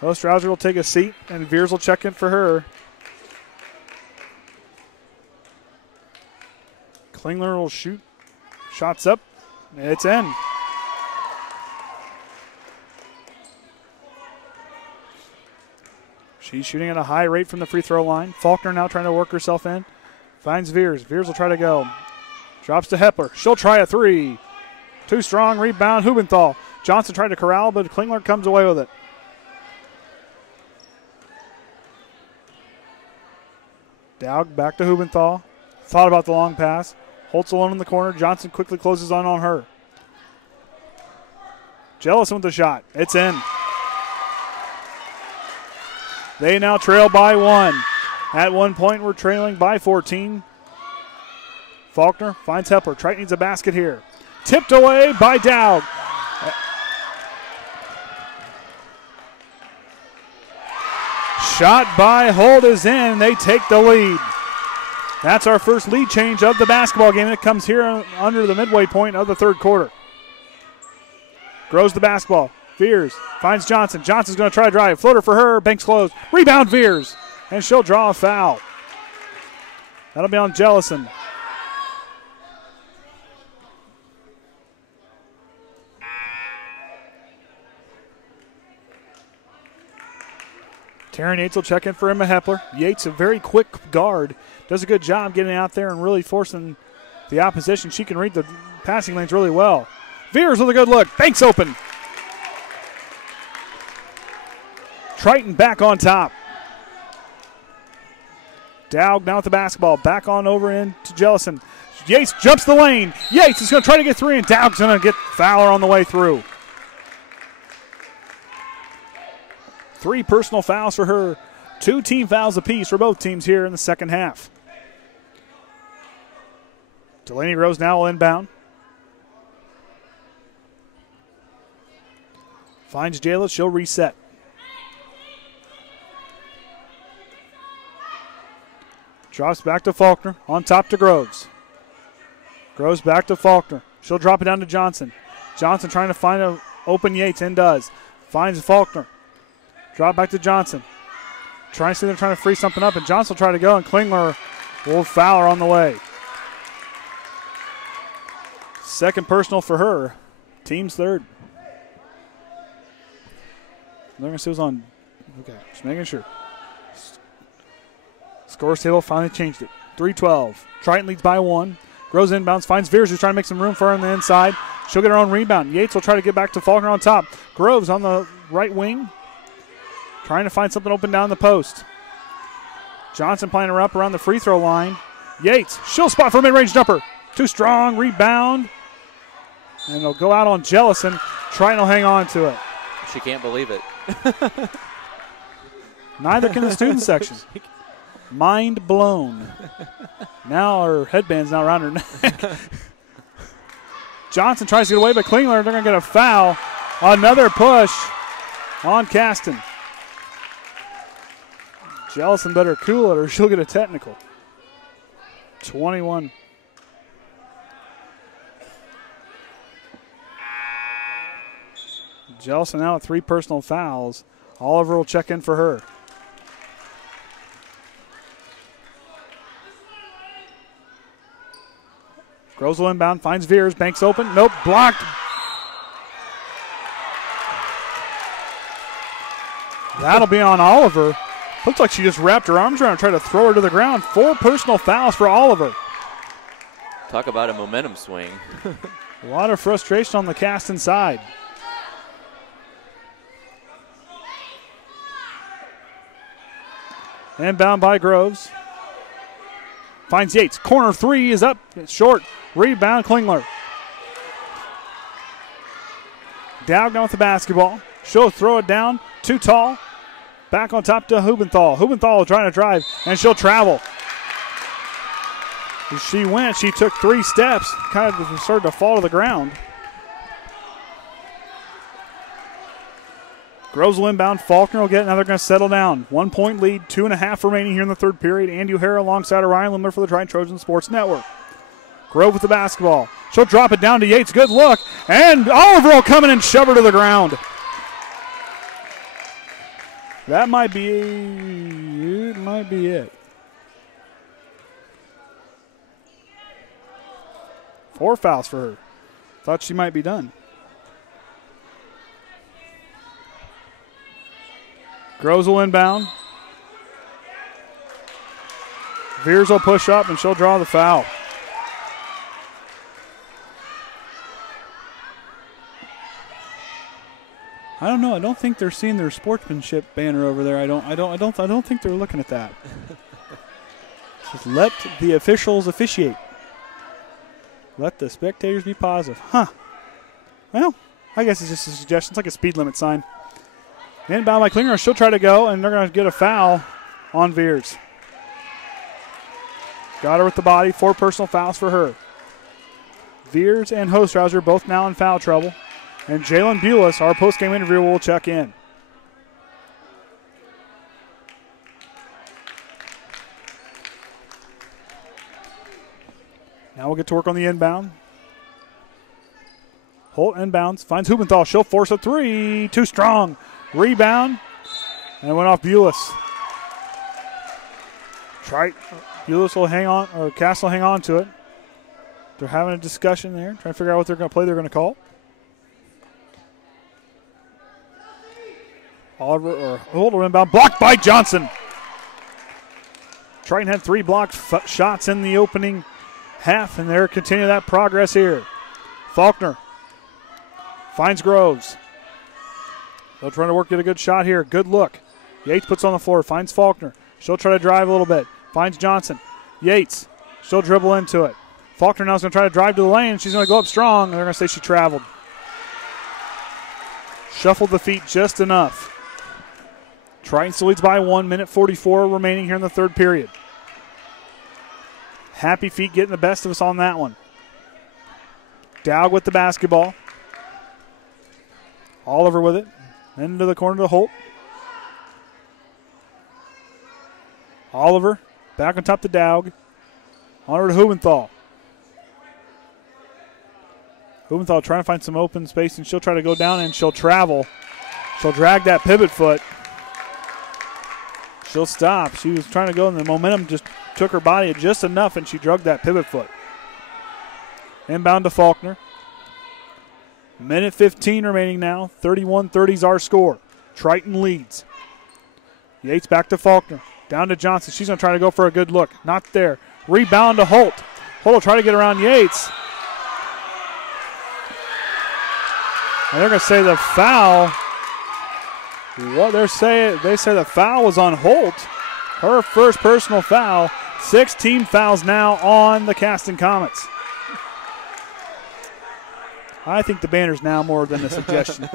Hostrawser will take a seat, and Viers will check in for her. Clingler will shoot. Shots up. It's in. She's shooting at a high rate from the free throw line. Faulkner now trying to work herself in. Finds Viers. Viers will try to go. Drops to Hepler. She'll try a 3. Too strong. Rebound. Hubenthal. Johnson tried to corral, but Clingler comes away with it. Dague back to Hubenthal. Thought about the long pass. Holt's alone in the corner. Johnson quickly closes on her. Jellison with the shot. It's in. They now trail by 1. At one point, we're trailing by 14. Faulkner finds Hepler. Triton needs a basket here. Tipped away by Dague. Shot by Holt is in. They take the lead. That's our first lead change of the basketball game. It comes here under the midway point of the third quarter. Grows the basketball. Viers finds Johnson. Johnson's going to try to drive. Floater for her. Banks closed. Rebound Viers. And she'll draw a foul. That'll be on Jellison. Taren Yates will check in for Emma Hepler. Yates, a very quick guard, does a good job getting out there and really forcing the opposition. She can read the passing lanes really well. Viers with a good look. Banks open. Triton back on top. Dague now with the basketball. Back on over into Jellison. Yates jumps the lane. Yates is going to try to get 3, and Dague's going to get Fowler on the way through. 3 personal fouls for her. 2 team fouls apiece for both teams here in the second half. Delanie Groves now will inbound. Finds Jaela. She'll reset. Drops back to Faulkner. On top to Groves. Groves back to Faulkner. She'll drop it down to Johnson. Johnson trying to find an open Yates and does. Finds Faulkner. Drop back to Johnson. Trying to see they're trying to free something up, and Johnson will try to go, and Clingler will foul her on the way. Second personal for her. Team's third. They're going to see who's on. Okay, just making sure. Scores table finally changed it. 3-12. Triton leads by 1. Groves inbounds, finds Viers, who's trying to make some room for her on the inside. She'll get her own rebound. Yates will try to get back to Faulkner on top. Groves on the right wing, trying to find something open down the post. Johnson playing her up around the free throw line. Yates, she'll spot for a mid-range jumper. Too strong, rebound. And it'll go out on Jellison. Triton will hang on to it. She can't believe it. Neither can the student section. Mind blown. Now her headband's now around her neck. Johnson tries to get away, but Clingler, they're going to get a foul. Another push on Caston. Jellison better cool it or she'll get a technical. 21. Jellison now with 3 personal fouls. Oliver will check in for her. Groves will inbound, finds Viers, banks open. Nope, blocked. That'll be on Oliver. Looks like she just wrapped her arms around and tried to throw her to the ground. 4 personal fouls for Oliver. Talk about a momentum swing. A lot of frustration on the Caston side. Inbound by Groves. Finds Yates. Corner 3 is up. It's short. Rebound, Clingler. Dague now with the basketball. She'll throw it down. Too tall. Back on top to Hubenthal. Hubenthal trying to drive, and she'll travel. As she went, she took 3 steps. Kind of started to fall to the ground. Groves will inbound. Faulkner will get it. Now they're going to settle down. 1 point lead, 2.5 remaining here in the third period. Andy O'Hara alongside Orion Limmer for the Triton Trojan Sports Network. Grove with the basketball. She'll drop it down to Yates. Good look. And Oliver will come in and shove her to the ground. That might be it. 4 fouls for her. Thought she might be done. Groves will inbound. Viers will push up, and she'll draw the foul. I don't know. I don't think they're seeing their sportsmanship banner over there. I don't think they're looking at that. Just let the officials officiate. Let the spectators be positive. Huh. Well, I guess it's just a suggestion. It's like a speed limit sign. Inbound by Clingler. She'll try to go, and they're going to get a foul on Viers. Got her with the body. 4 personal fouls for her. Viers and Hostrawser both now in foul trouble. And Jaelyn Bules, our post-game interviewer, will check in. Now we'll get to work on the inbound. Holt inbounds, finds Hubenthal. She'll force a 3. Too strong. Rebound. And it went off Bules. Bules will hang on, or Castle will hang on to it. They're having a discussion there, trying to figure out what they're going to play they're going to call. Oliver or Holt will inbound. Blocked by Johnson. Triton had 3 blocked shots in the opening half, and they're continuing that progress here. Faulkner finds Groves. They'll try to get a good shot here. Good look. Yates puts on the floor, finds Faulkner. She'll try to drive a little bit. Finds Johnson. Yates. She'll dribble into it. Faulkner now is going to try to drive to the lane. She's going to go up strong. They're going to say she traveled. Shuffled the feet just enough. Triton still leads by 1 minute 44 remaining here in the third period. Happy feet getting the best of us on that one. Dague with the basketball. Oliver with it. Into the corner to Holt. Oliver back on top to Dague. On to Hubenthal. Hubenthal trying to find some open space, and she'll try to go down, and she'll travel. She'll drag that pivot foot. She'll stop. She was trying to go, and the momentum just took her body just enough, and she drugged that pivot foot. Inbound to Faulkner. Minute 15 remaining now. 31-30 is our score. Triton leads. Yates back to Faulkner. Down to Johnson. She's going to try to go for a good look. Not there. Rebound to Holt. Holt will try to get around Yates. And they're going to say the foul. What they say the foul was on Holt. Her first personal foul. 16 fouls now on the Caston Comets. I think the banner's now more than a suggestion.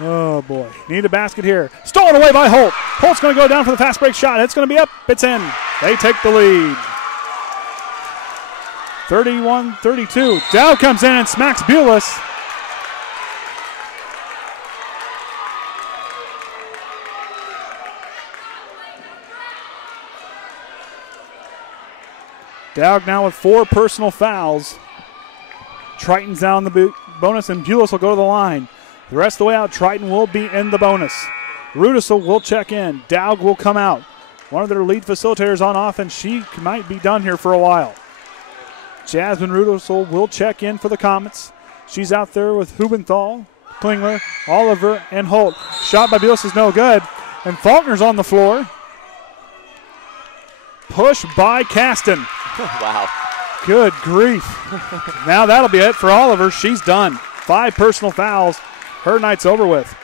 Oh, boy. Need a basket here. Stolen away by Holt. Holt's going to go down for the fast break shot. It's going to be up. It's in. They take the lead. 31-32. Dow comes in and smacks Bules. Dague now with 4 personal fouls. Triton's down the bonus, and Bules will go to the line. The rest of the way out, Triton will be in the bonus. Rudicel will check in. Dague will come out. One of their lead facilitators on offense. She might be done here for a while. Jasmine Rudicel will check in for the Comets. She's out there with Hubenthal, Clingler, Oliver, and Holt. Shot by Bules is no good. And Faulkner's on the floor. Push by Caston. Wow. Good grief. Now that'll be it for Oliver. She's done. 5 personal fouls. Her night's over with.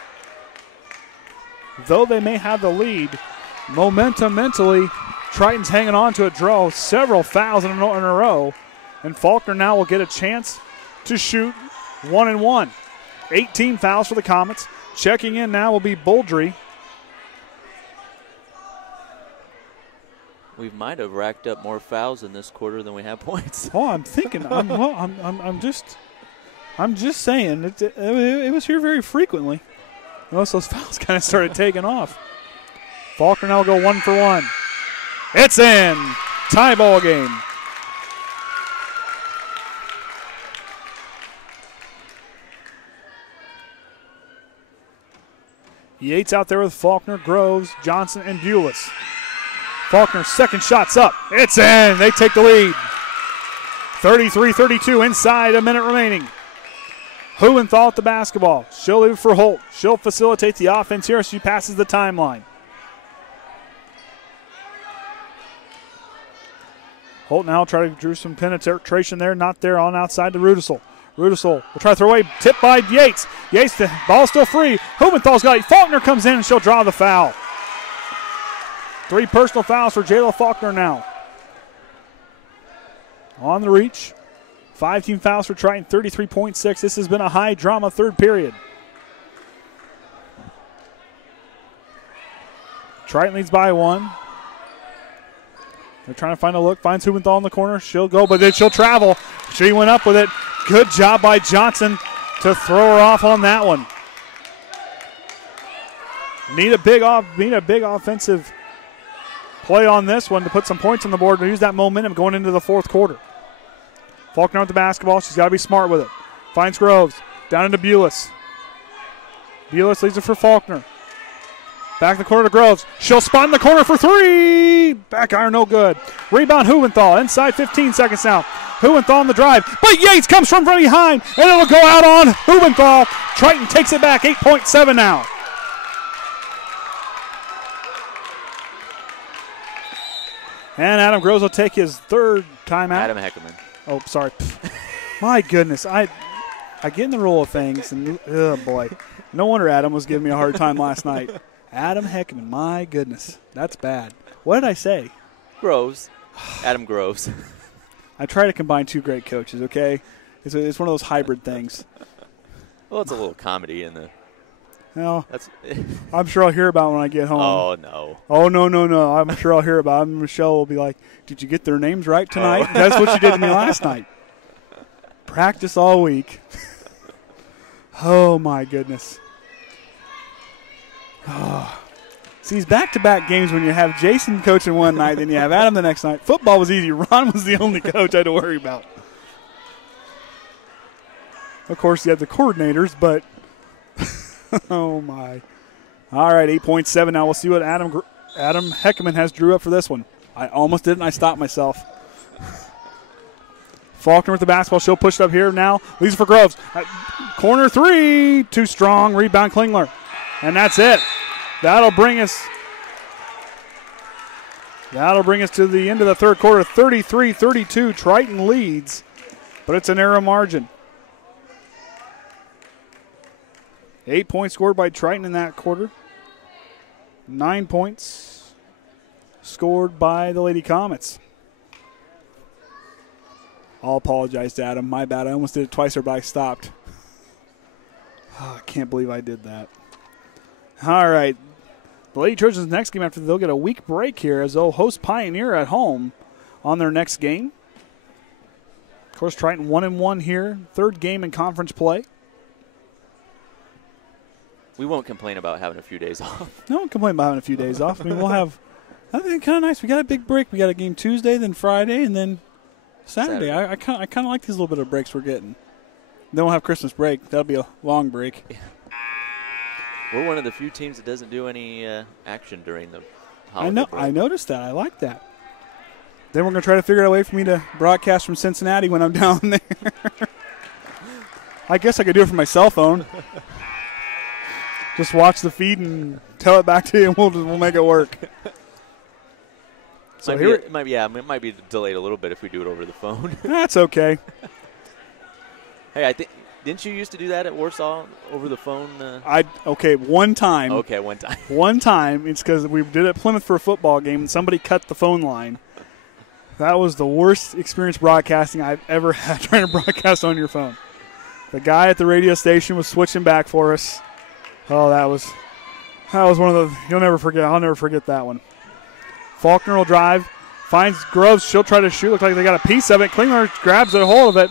Though they may have the lead, momentum mentally, Triton's hanging on to a draw. Several fouls in a row. And Faulkner now will get a chance to shoot 1-1. 18 fouls for the Comets. Checking in now will be Boldry. We might have racked up more fouls in this quarter than we have points. Oh, I'm thinking. I'm just saying. It was here very frequently. Most of those fouls kind of started taking off. Faulkner now will go 1 for 1. It's in. Tie ball game. Yates out there with Faulkner, Groves, Johnson, and Bules. Faulkner's second shot's up. It's in. They take the lead. 33-32 inside a minute remaining. Hubenthal at the basketball. She'll leave it for Holt. She'll facilitate the offense here as she passes the timeline. Holt now try to do some penetration there. Not there. On outside to Rudicel. Rudicel will try to throw away. Tip by Yates. Yates, the ball's still free. Hubenthal's got it. Faulkner comes in and she'll draw the foul. 3 personal fouls for Jaela Faulkner now. On the reach. 5 team fouls for Triton, 33.6. This has been a high drama third period. Triton leads by 1. They're trying to find a look. Finds Hubenthal in the corner. She'll go, but then she'll travel. She went up with it. Good job by Johnson to throw her off on that one. Need a big offensive play on this one to put some points on the board and use that momentum going into the fourth quarter. Faulkner with the basketball. She's got to be smart with it. Finds Groves. Down into Bules. Bules leads it for Faulkner. Back in the corner to Groves. She'll spot in the corner for 3. Back iron, no good. Rebound Hubenthal. Inside 15 seconds now. Hubenthal on the drive. But Yates comes from behind, and it'll go out on Hubenthal. Triton takes it back. 8.7 now. And Adam Groves will take his third timeout. Adam Heckaman. Oh, sorry. My goodness. I get in the roll of things, and oh, boy. No wonder Adam was giving me a hard time last night. Adam Heckaman, my goodness. That's bad. What did I say? Groves. Adam Groves. I try to combine 2 great coaches, okay? It's one of those hybrid things. Well, it's a little comedy in the Well, I'm sure I'll hear about it when I get home. Oh, no. Oh, no. I'm sure I'll hear about it. Michelle will be like, did you get their names right tonight? That's what you did to me last night. Practice all week. Oh, my goodness. Oh. See, these back-to-back games when you have Jason coaching one night, then you have Adam the next night. Football was easy. Ron was the only coach I had to worry about. Of course, you had the coordinators, but oh, my. All right, 8.7 now. We'll see what Adam Heckaman has drew up for this one. I almost did it, and I stopped myself. Faulkner with the basketball. She'll push it up here now. Leaves it for Groves. Corner three. Too strong. Rebound Clingler. And that's it. That'll bring us to the end of the third quarter. 33-32. Triton leads, but it's a narrow margin. 8 points scored by Triton in that quarter. 9 points scored by the Lady Comets. I'll apologize to Adam. My bad. I almost did it twice there, but I stopped. Oh, I can't believe I did that. All right. The Lady Trojans' next game after they'll get a week break here as they'll host Pioneer at home on their next game. Of course, Triton 1-1 here. Third game in conference play. We won't complain about having a few days off. No one complain about having a few days off. I mean, we'll have, I think, kind of nice. We got a big break. We got a game Tuesday, then Friday, and then Saturday. I kind of like these little bit of breaks we're getting. Then we'll have Christmas break. That'll be a long break. Yeah. We're one of the few teams that doesn't do any action during the holiday break. I noticed that. I like that. Then we're going to try to figure out a way for me to broadcast from Cincinnati when I'm down there. I guess I could do it from my cell phone. Just watch the feed and tell it back to you, and we'll make it work. So it might be delayed a little bit if we do it over the phone. That's okay. Hey, I think didn't you used to do that at Warsaw over the phone? One time. Okay, one time. One time. It's because we did it at Plymouth for a football game, and somebody cut the phone line. That was the worst experience broadcasting I've ever had trying to broadcast on your phone. The guy at the radio station was switching back for us. Oh, that was one of the you'll never forget. I'll never forget that one. Faulkner will drive, finds Groves. She'll try to shoot. Looks like they got a piece of it. Clingler grabs a hold of it.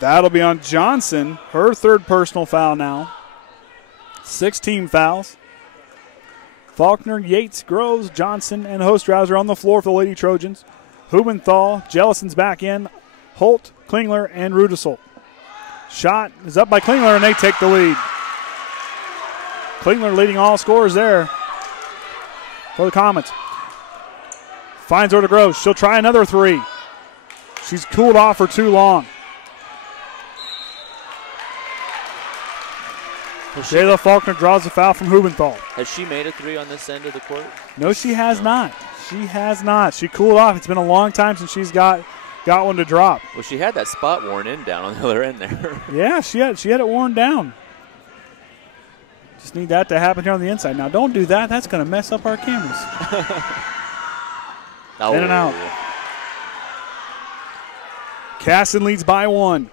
That'll be on Johnson. Her third personal foul now. 6 team fouls. Faulkner, Yates, Groves, Johnson, and Hostrawser on the floor for the Lady Trojans. Hubenthal, Jellison's back in. Holt, Clingler, and Rudicel. Shot is up by Clingler, and they take the lead. Clingler leading all scorers there for the Comets. Finds her to Groves. She'll try another three. She's cooled off for too long. Jaela Faulkner draws a foul from Hubenthal. Has she made a three on this end of the court? No, she has not. She has not. She cooled off. It's been a long time since she's got one to drop. Well, she had that spot worn in down on the other end there. Yeah, she had it worn down. Just need that to happen here on the inside. Now, don't do that. That's going to mess up our cameras. Oh. In and out. Caston leads by 1.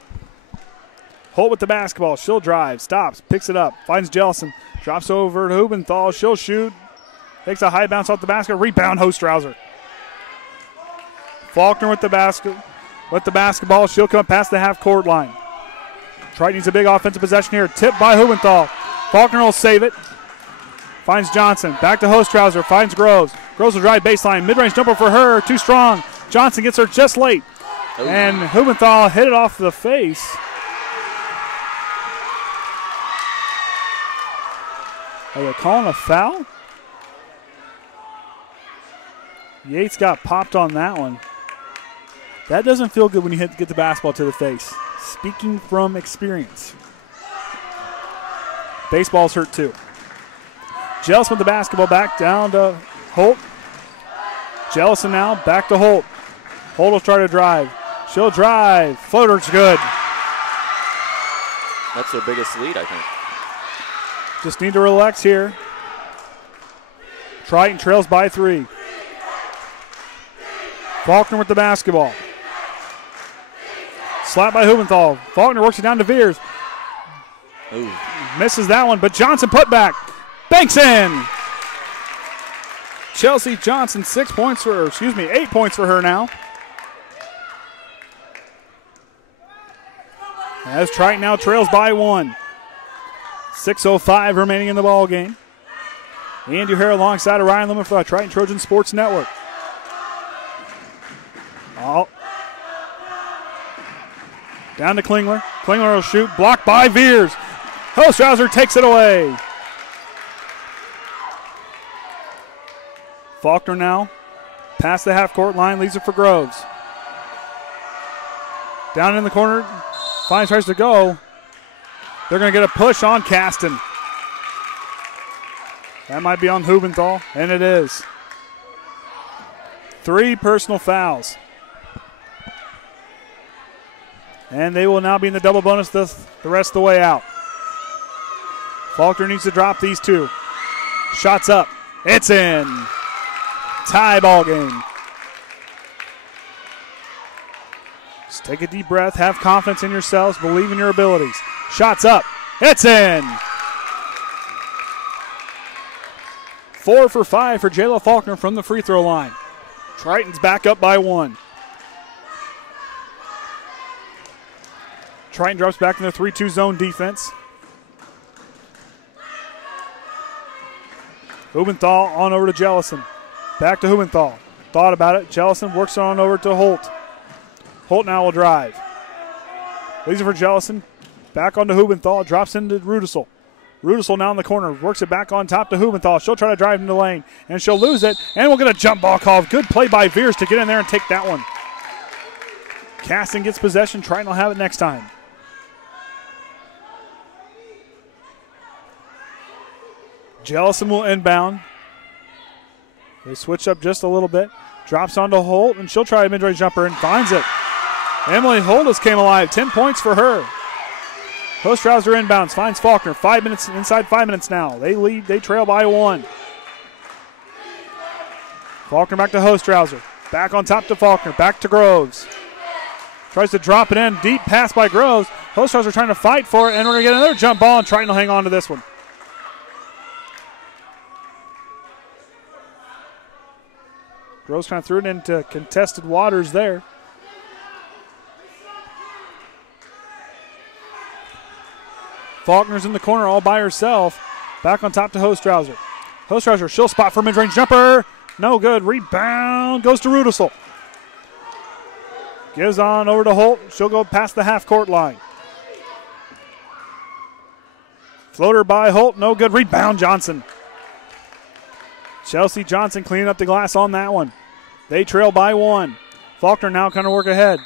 Holt with the basketball. She'll drive. Stops. Picks it up. Finds Jellison. Drops over to Hubenthal. She'll shoot. Takes a high bounce off the basket. Rebound, Hostrawser. Faulkner with the basketball. She'll come past the half-court line. Triton needs a big offensive possession here. Tipped by Hubenthal. Faulkner will save it. Finds Johnson. Back to Hostrawser. Finds Groves. Groves will drive baseline. Mid-range jumper for her. Too strong. Johnson gets her just late. Ooh. And Hubenthal hit it off the face. Are they calling a foul? Yates got popped on that one. That doesn't feel good when you get the basketball to the face. Speaking from experience. Baseball's hurt too. Jellison with the basketball back down to Holt. Jellison now back to Holt. Holt will try to drive. She'll drive. Floater's good. That's their biggest lead, I think. Just need to relax here. Triton trails by 3. Faulkner with the basketball. Slap by Hubenthal. Faulkner works it down to Viers. Ooh. Misses that one, but Johnson put back. Banks in. Chelsea Johnson, 8 points for her now. As Triton now trails by 1. 6:05 remaining in the ball game. Andy O'Hara alongside of Ryan Lemon for the Triton Trojan Sports Network. Oh. Down to Clingler. Clingler will shoot. Blocked by Viers. Hostrawser takes it away. Faulkner now. Past the half-court line. Leaves it for Groves. Down in the corner. Finds tries to go. They're going to get a push on Caston. That might be on Hubenthal, and it is. 3 personal fouls. And they will now be in the double bonus the rest of the way out. Faulkner needs to drop these 2. Shots up. It's in. Tie ball game. Just take a deep breath. Have confidence in yourselves. Believe in your abilities. Shots up. It's in. 4 for 5 for Jaela Faulkner from the free throw line. Triton's back up by 1. Triton drops back in the 3-2 zone defense. Hubenthal on over to Jellison. Back to Hubenthal. Thought about it. Jellison works on over to Holt. Holt now will drive. Leaves it for Jellison. Back onto Hubenthal. Drops into Rudicel. Rudicel now in the corner. Works it back on top to Hubenthal. She'll try to drive into Layne. And she'll lose it. And we'll get a jump ball call. Good play by Viers to get in there and take that one. Caston gets possession. Triton will have it next time. Jellison will inbound. They switch up just a little bit. Drops onto Holt, and she'll try a mid-range jumper and finds it. Emily Holtis came alive. 10 points for her. Hostrawser inbounds. Finds Faulkner. 5 minutes, inside 5 minutes now. They lead. They trail by 1. Faulkner back to Hostrawser. Back on top to Faulkner. Back to Groves. Tries to drop it in. Deep pass by Groves. Hostrawser trying to fight for it, and we're going to get another jump ball, and Triton will hang on to this one. Groves kind of threw it into contested waters there. Faulkner's in the corner all by herself. Back on top to Hostrawser. Hostrawser, she'll spot for mid-range jumper. No good. Rebound goes to Rudicel. Gives on over to Holt. She'll go past the half-court line. Floater by Holt. No good. Rebound Johnson. Chelsea Johnson cleaning up the glass on that one. They trail by 1. Faulkner now kind of work ahead.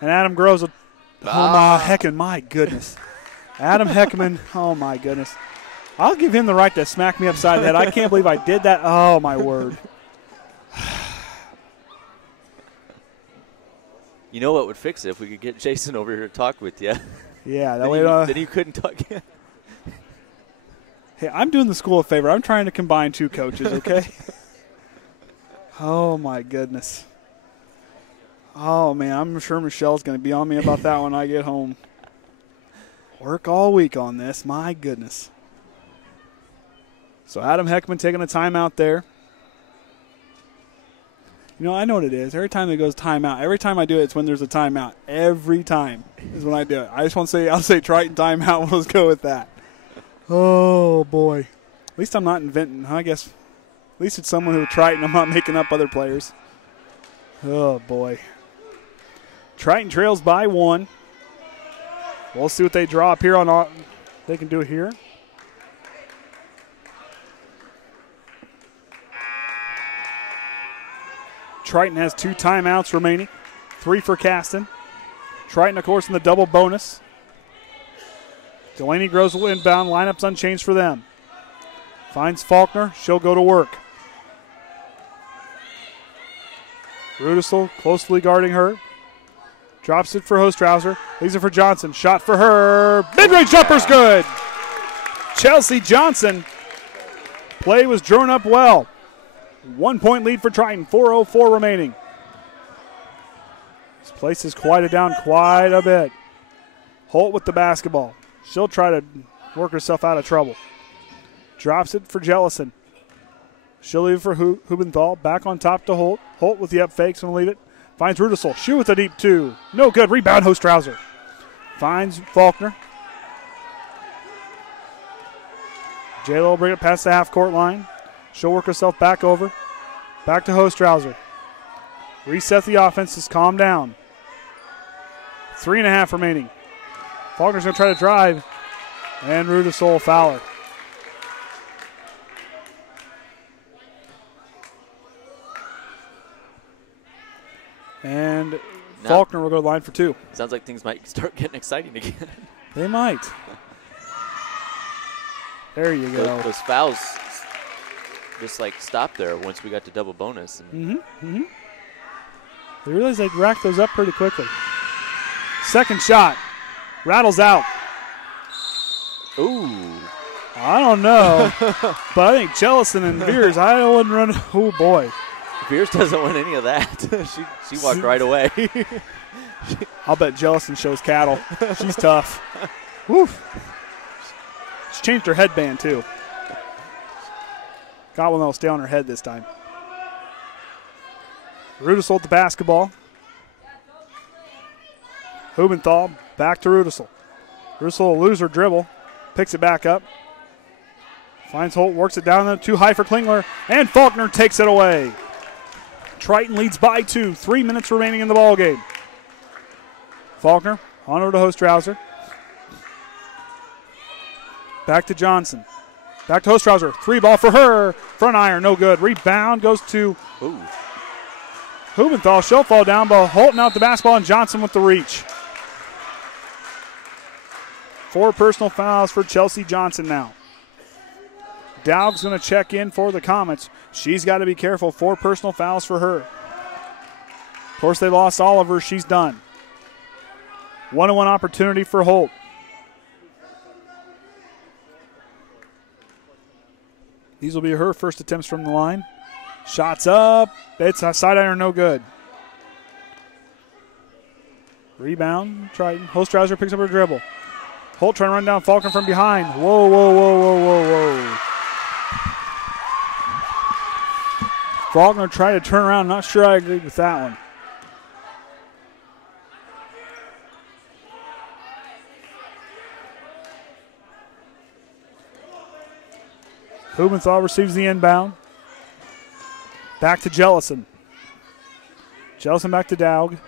And Adam Groves. Oh, my heckin', my goodness. Adam Heckaman, oh, my goodness. I'll give him the right to smack me upside the head. I can't believe I did that. Oh, my word. You know what would fix it if we could get Jason over here to talk with you? Yeah, that then way. Then you couldn't talk. Hey, I'm doing the school a favor. I'm trying to combine 2 coaches, okay? Oh, my goodness. Oh, man, I'm sure Michelle's going to be on me about that when I get home. Work all week on this. My goodness. So Adam Heckaman taking a timeout there. You know, I know what it is. Every time it goes timeout, every time I do it, it's when there's a timeout. Every time is when I do it. I just want to say, I'll say Triton timeout. Let's go with that. Oh, boy. At least I'm not inventing. I guess at least it's someone who Triton. I'm not making up other players. Oh, boy. Triton trails by 1. We'll see what they draw up here on. They can do it here. Triton has 2 timeouts remaining. 3 for Caston. Triton, of course, in the double bonus. Delanie Groves will inbound. Lineup's unchanged for them. Finds Faulkner. She'll go to work. Rudicel closely guarding her. Drops it for Hostrawser. Leaves it for Johnson. Shot for her. Mid-range jumper's good. Chelsea Johnson. Play was drawn up well. 1 point lead for Triton. 4:04 remaining. This place is quieted down quite a bit. Holt with the basketball. She'll try to work herself out of trouble. Drops it for Jellison. She'll leave it for Hubenthal. Back on top to Holt. Holt with the up fakes and leave it. Finds Rudicel. Shoot with a deep two. No good. Rebound Hostrawser. Finds Faulkner. Jaela will bring it past the half-court line. She'll work herself back over. Back to Hostrawser. Reset the offense. Just calm down. 3.5 remaining. Faulkner's going to try to drive. And Rudicel foul her. And Faulkner will go to the line for 2. Sounds like things might start getting exciting again. They might. There you go. Those fouls just like stopped there once we got to double bonus. They realized they'd rack those up pretty quickly. Second shot. Rattles out. Ooh. I don't know. But I think Jellison and Viers, I wouldn't run. Oh, boy. Viers doesn't want any of that. she walked right away. I'll bet Jellison shows cattle. She's tough. Woof. She changed her headband, too. Got one that'll stay on her head this time. Rudicel with the basketball. Hubenthal back to Rudicel. Rudicel will lose her dribble. Picks it back up. Finds Holt, works it down there. Too high for Clingler. And Faulkner takes it away. Triton leads by 2. 3 minutes remaining in the ballgame. Faulkner on over to Hostrawser. Back to Johnson. Back to Hostrawser. 3 ball for her. Front iron, no good. Rebound goes to Hubenthal. She'll fall down, but Holton out the basketball and Johnson with the reach. 4 personal fouls for Chelsea Johnson now. Dowg's going to check in for the Comets. She's got to be careful. 4 personal fouls for her. Of course, they lost Oliver. She's done. 1-on-1 opportunity for Holt. These will be her first attempts from the line. Shots up. It's a side iron, no good. Rebound, Triton. Hostrawser picks up her dribble. Holt trying to run down Faulkner from behind. Whoa, whoa, whoa, whoa, whoa, whoa. Faulkner tried to turn around. Not sure I agree with that one. Hubenthal receives the inbound. Back to Jellison. Jellison back to Dague.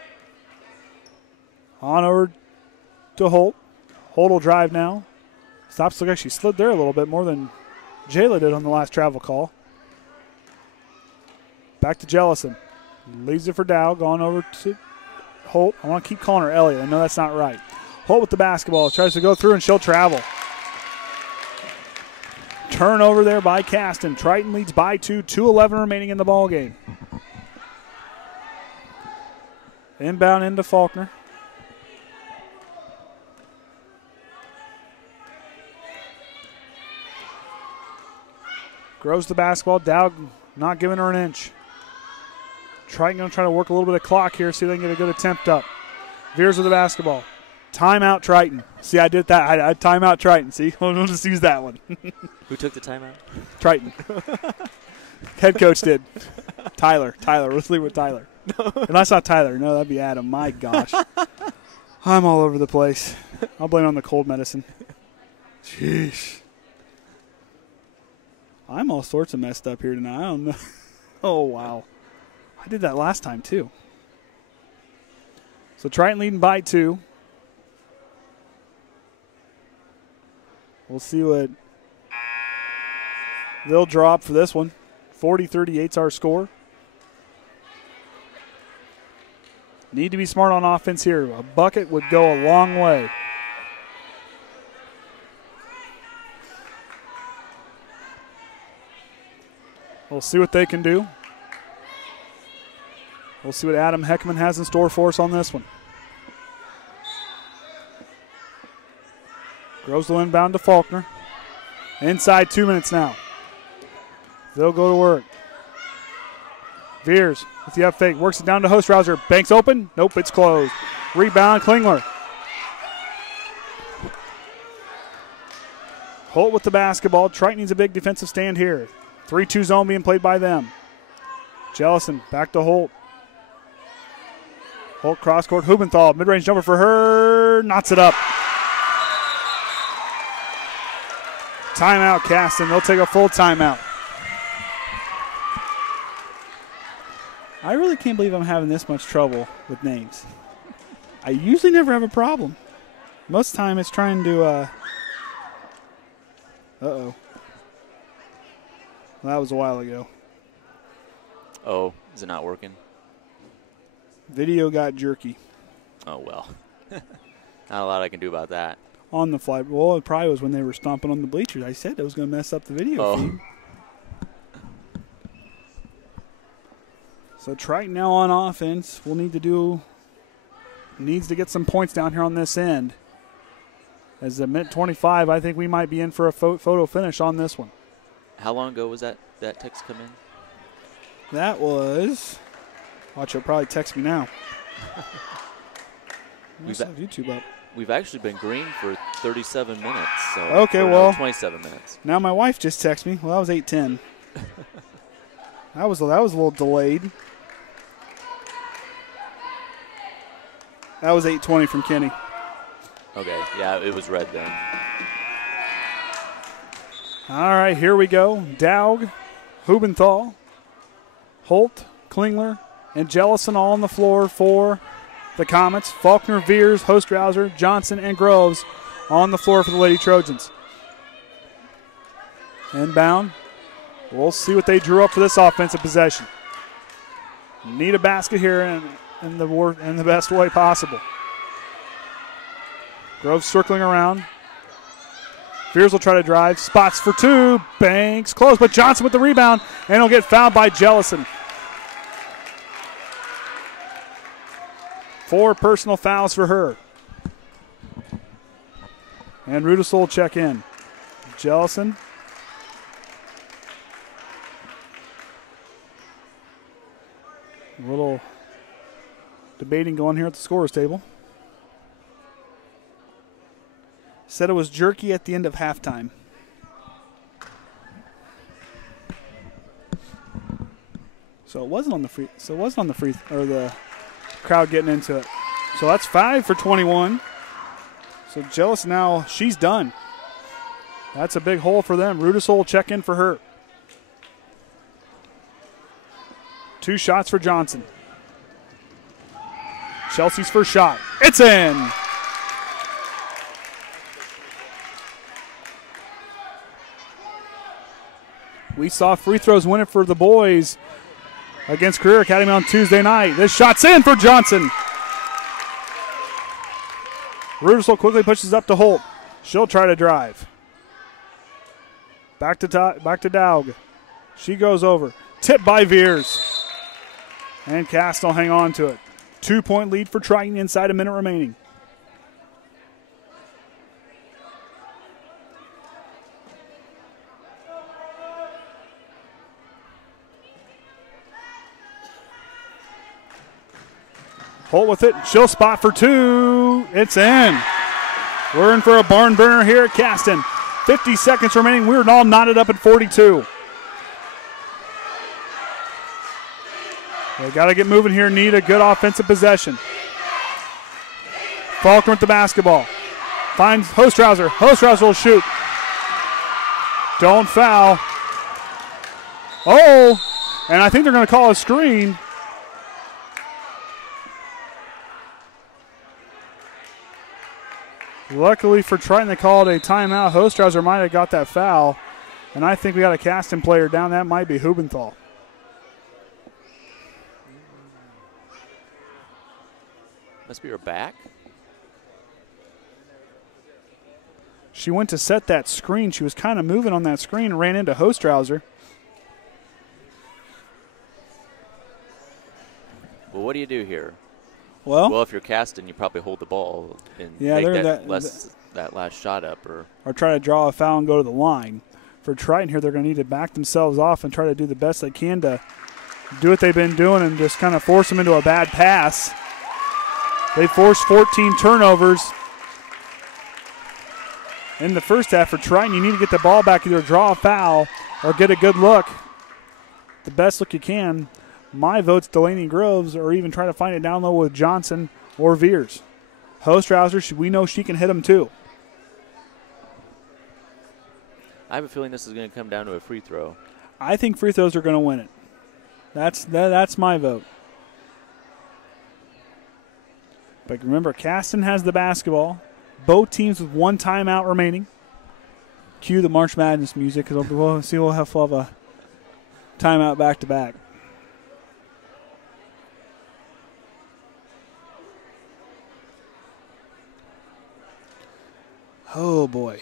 On over to Holt. Holt will drive now. Stops, look like she slid there a little bit more than Jaela did on the last travel call. Back to Jellison. Leaves it for Dague. On over to Holt. I want to keep calling her Elliott. I know that's not right. Holt with the basketball. Tries to go through and she'll travel. Turnover there by Caston. Triton leads by 2. 2:11 remaining in the ballgame. Inbound into Faulkner. Groves the basketball. Dague not giving her an inch. Triton going to try to work a little bit of clock here, see if they can get a good attempt up. Viers with the basketball. Timeout Triton. See, I did that. I timeout Triton. See, we'll just use that one. Who took the timeout? Triton. Head coach did. Tyler. Let's leave with Tyler. No. And I saw Tyler. No, that'd be Adam. My gosh. I'm all over the place. I'll blame it on the cold medicine. Sheesh. I'm all sorts of messed up here tonight. I don't know. Oh, wow. I did that last time, too. So Triton leading by 2. We'll see what they'll drop for this one. 40-38's our score. Need to be smart on offense here. A bucket would go a long way. We'll see what they can do. We'll see what Adam Heckaman has in store for us on this one. Groves will inbound to Faulkner. Inside 2 minutes now. They'll go to work. Viers with the up fake. Works it down to Hostrawser. Banks open. Nope, it's closed. Rebound, Clingler. Holt with the basketball. Triton needs a big defensive stand here. 3-2 zone being played by them. Jellison back to Holt. Holt cross court. Hubenthal. Mid-range jumper for her. Knots it up. Timeout, Caston. They'll take a full timeout. I really can't believe I'm having this much trouble with names. I usually never have a problem. Most of the time it's trying to, uh-oh. Well, that was a while ago. Oh, is it not working? Video got jerky. Oh, well. Not a lot I can do about that. On the fly. Well, it probably was when they were stomping on the bleachers. I said it was going to mess up the video feed. So Triton now on offense. We'll needs to get some points down here on this end. As the minute 25, I think we might be in for a photo finish on this one. How long ago was that text come in? That was, watch, he'll probably text me now. We've have YouTube up. We've actually been green for 37 minutes. So okay, well, 27 minutes. Now my wife just texted me. Well, that was 8:10. that was a little delayed. That was 8:20 from Kenny. Okay, yeah, it was red then. All right, here we go. Dague, Hubenthal, Holt, Clingler, and Jellison all on the floor for the Comets. Faulkner, Viers, Hostrawser, Johnson, and Groves on the floor for the Lady Trojans. Inbound. We'll see what they drew up for this offensive possession. Need a basket here in the best way possible. Groves circling around. Viers will try to drive. Spots for two. Banks close, but Johnson with the rebound, and he'll get fouled by Jellison. 4 personal fouls for her. And Rudicel will check in. Jellison. A little debating going here at the scorer's table. Said it was jerky at the end of halftime. So it wasn't on the crowd getting into it. So that's 5 for 21. So Jealous now, she's done. That's a big hole for them. Rudicel will check in for her. 2 shots for Johnson. Chelsea's first shot. It's in. We saw free throws win it for the boys against Career Academy on Tuesday night. This shot's in for Johnson. Rudicel quickly pushes up to Holt. She'll try to drive. Back to Dague. She goes over. Tipped by Viers. And Caston will hang on to it. 2-point lead for Triton inside a minute remaining. Holt with it. She'll spot for 2. It's in. We're in for a barn burner here at Caston. 50 seconds remaining. We're all knotted up at 42. They got to get moving here. Need a good offensive possession. Faulkner with the basketball. Finds Hostrawser. Hostrawser will shoot. Don't foul. Oh, and I think they're going to call a screen. Luckily for Triton, they called a timeout. Hostrawser might have got that foul. And I think we got a Caston player down. That might be Hubenthal. Must be her back. She went to set that screen. She was kind of moving on that screen and ran into Hostrawser. Well, what do you do here? Well, if you're Caston, you probably hold the ball and yeah, make that last shot up. Or try to draw a foul and go to the line. For Triton here, they're going to need to back themselves off and try to do the best they can to do what they've been doing and just kind of force them into a bad pass. They forced 14 turnovers in the first half for Triton. You need to get the ball back, either draw a foul or get a good look. The best look you can. My vote's Delanie Groves, or even try to find it down low with Johnson or Viers. Hostrawser, we know she can hit them too. I have a feeling this is going to come down to a free throw. I think free throws are going to win it. That's my vote. But remember, Caston has the basketball. Both teams with one timeout remaining. Cue the March Madness music, because we'll have a timeout back-to-back. Oh, boy.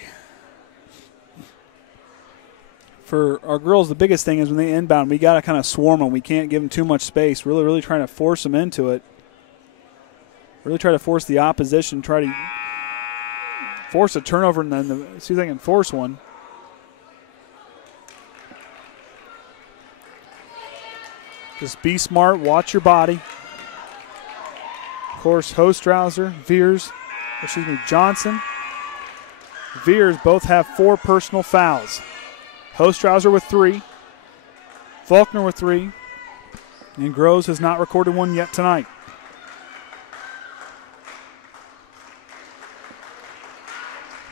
For our girls, the biggest thing is when they inbound, we got to kind of swarm them. We can't give them too much space. Really trying to force them into it. Really try to force the opposition, try to force a turnover, and then see if they can force one. Just be smart, watch your body. Of course, Hostrawser, Johnson, Viers both have 4 personal fouls. Hostrawser with 3, Faulkner with 3, and Groves has not recorded one yet tonight.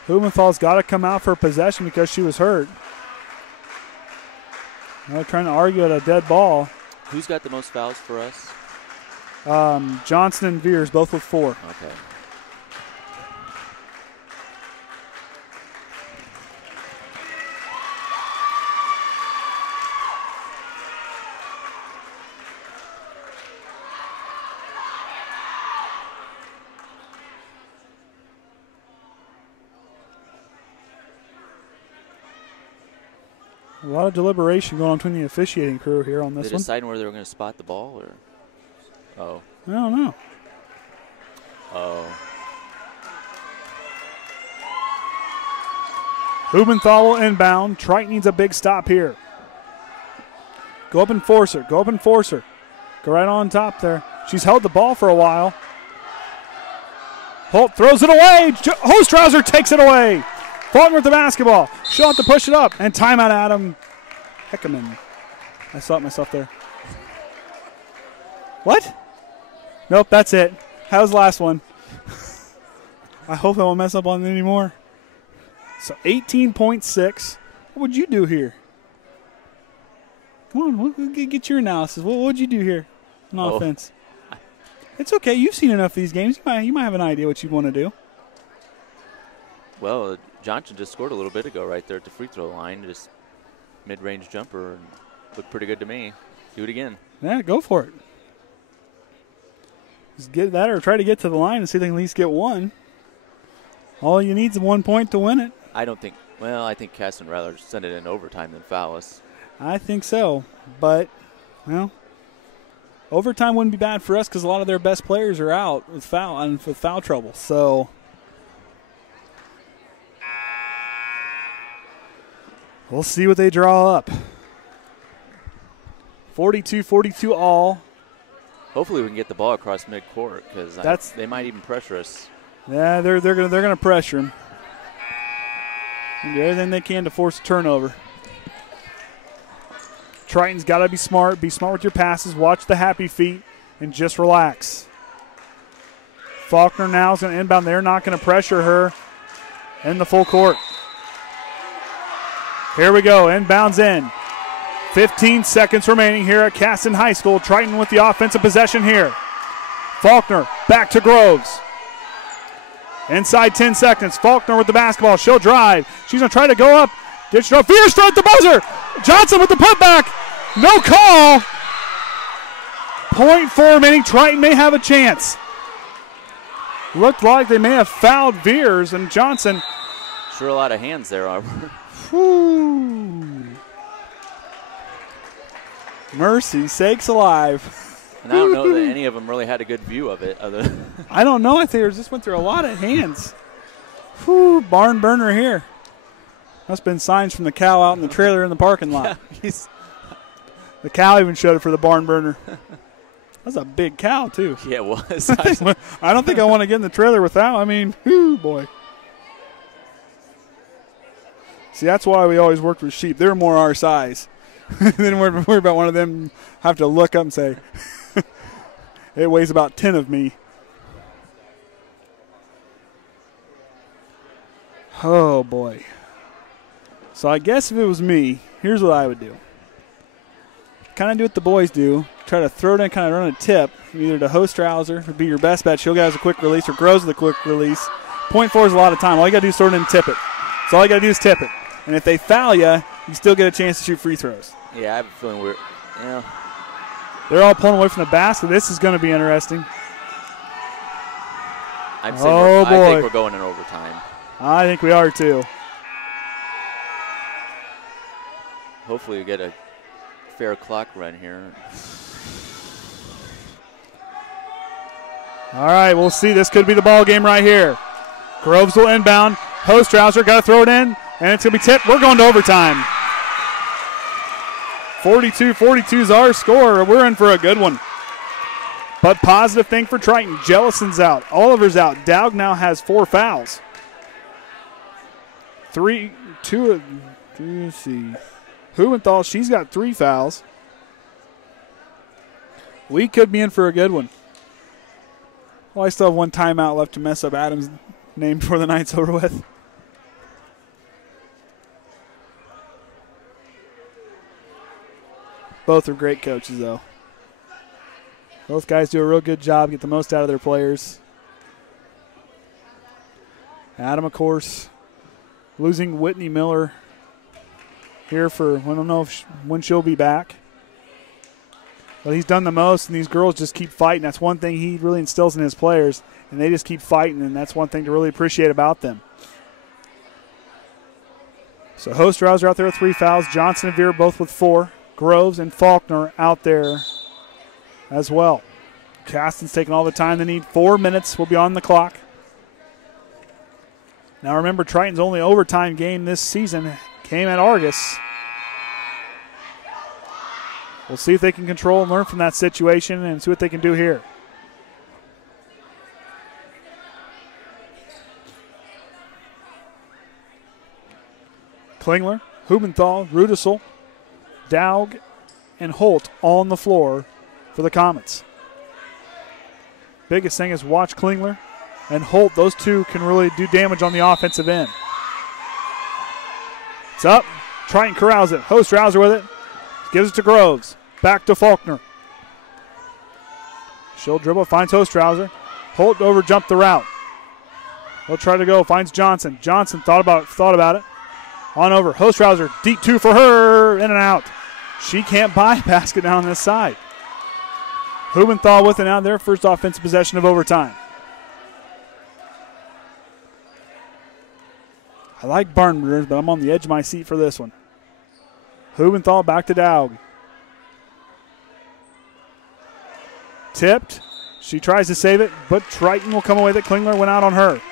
Hubenthal's got to come out for possession because she was hurt. They're trying to argue at a dead ball. Who's got the most fouls for us? Johnson and Viers, both with 4. Okay. A lot of deliberation going on between the officiating crew here on this one. They deciding where they were going to spot the ball, or? Oh. I don't know. Oh. Hubenthal will inbound. Triton needs a big stop here. Go up and force her. Go right on top there. She's held the ball for a while. Holt throws it away. Hostrawser takes it away. Faulkner with the basketball. She'll have to push it up. And timeout, Adam Heckaman. I saw it myself there. What? Nope, that's it. How's the last one? I hope I won't mess up on it anymore. So 18.6. What would you do here? Come on, get your analysis. What would you do here on offense? It's okay. You've seen enough of these games. You might have an idea what you want to do. Well, Johnson just scored a little bit ago right there at the free throw line. Just mid-range jumper. And looked pretty good to me. Do it again. Yeah, go for it. Just get that or try to get to the line and see if they can at least get one. All you need is 1 point to win it. I think Caston rather send it in overtime than foul us. I think so. But, well, overtime wouldn't be bad for us because a lot of their best players are out with foul trouble. So we'll see what they draw up. 42-42 all. Hopefully we can get the ball across midcourt because they might even pressure us. Yeah, they're gonna pressure him. Do everything they can to force a turnover. Triton's got to be smart. Be smart with your passes. Watch the happy feet and just relax. Faulkner now is going to inbound. They're not going to pressure her in the full court. Here we go. Inbounds in. 15 seconds remaining here at Caston High School. Triton with the offensive possession here. Faulkner back to Groves. Inside 10 seconds. Faulkner with the basketball. She'll drive. She's going to try to go up. Ditch no. Viers throw at the buzzer. Johnson with the putback. No call. 0.4 remaining. Triton may have a chance. Looked like they may have fouled Viers and Johnson. Sure, a lot of hands there, Aubrey. Mercy sakes alive. And I don't know that any of them really had a good view of it. I don't know. I think they just went through a lot of hands. Barn burner here. Must have been signs from the cow out in the trailer in the parking lot. The cow even showed it for the barn burner. That's a big cow, too. Yeah, it was. I don't think I want to get in the trailer without. I mean, whoo, boy. See, that's why we always worked with sheep. They're more our size. Then we're worried about one of them have to look up and say, it weighs about 10 of me. Oh, boy. So I guess if it was me, here's what I would do. Kind of do what the boys do. Try to throw it in, kind of run a tip, either to Hostrawser would be your best bet. She'll get us a quick release, or Groves with a quick release. 0.4 is a lot of time. All you got to do is throw it in and tip it. So all you got to do is tip it. And if they foul you, you still get a chance to shoot free throws. Yeah, I have a feeling we're, They're all pulling away from the basket. This is going to be interesting. I'm saying I think we're going in overtime. I think we are too. Hopefully we get a fair clock run here. All right, we'll see. This could be the ball game right here. Groves will inbound. Hostrawser got to throw it in, and it's going to be tipped. We're going to overtime. 42-42 is our score. We're in for a good one. But positive thing for Triton. Jellison's out. Oliver's out. Dague now has 4 fouls. Let's see. Hubenthal, she's got 3 fouls. We could be in for a good one. Well, I still have 1 timeout left to mess up Adam's name before the night's over with. Both are great coaches, though. Both guys do a real good job, get the most out of their players. Adam, of course, losing Whytnie Miller here for, I don't know when she'll be back. But he's done the most, and these girls just keep fighting. That's one thing he really instills in his players, and they just keep fighting, and that's one thing to really appreciate about them. So Hostrawser out there with 3 fouls. Johnson and Viers both with 4. Groves and Faulkner out there as well. Caston's taking all the time they need. 4 minutes will be on the clock. Now remember, Triton's only overtime game this season came at Argus. We'll see if they can control and learn from that situation and see what they can do here. Clingler, Hubenthal, Rudicel, Dague, and Holt all on the floor for the Comets. Biggest thing is watch Clingler and Holt. Those two can really do damage on the offensive end. It's up. Triton corrals it. Hostrawser with it. Gives it to Groves. Back to Faulkner. She'll dribble. Finds Hostrawser. Holt over jumped the route. He'll try to go. Finds Johnson. Johnson thought about it. On over. Hostrawser. Deep 2 for her. In and out. She can't buy a basket down this side. Hubenthal with it now. Their first offensive possession of overtime. I like barn burners, but I'm on the edge of my seat for this one. Hubenthal back to Dague. Tipped. She tries to save it, but Triton will come away that Clingler went out on her.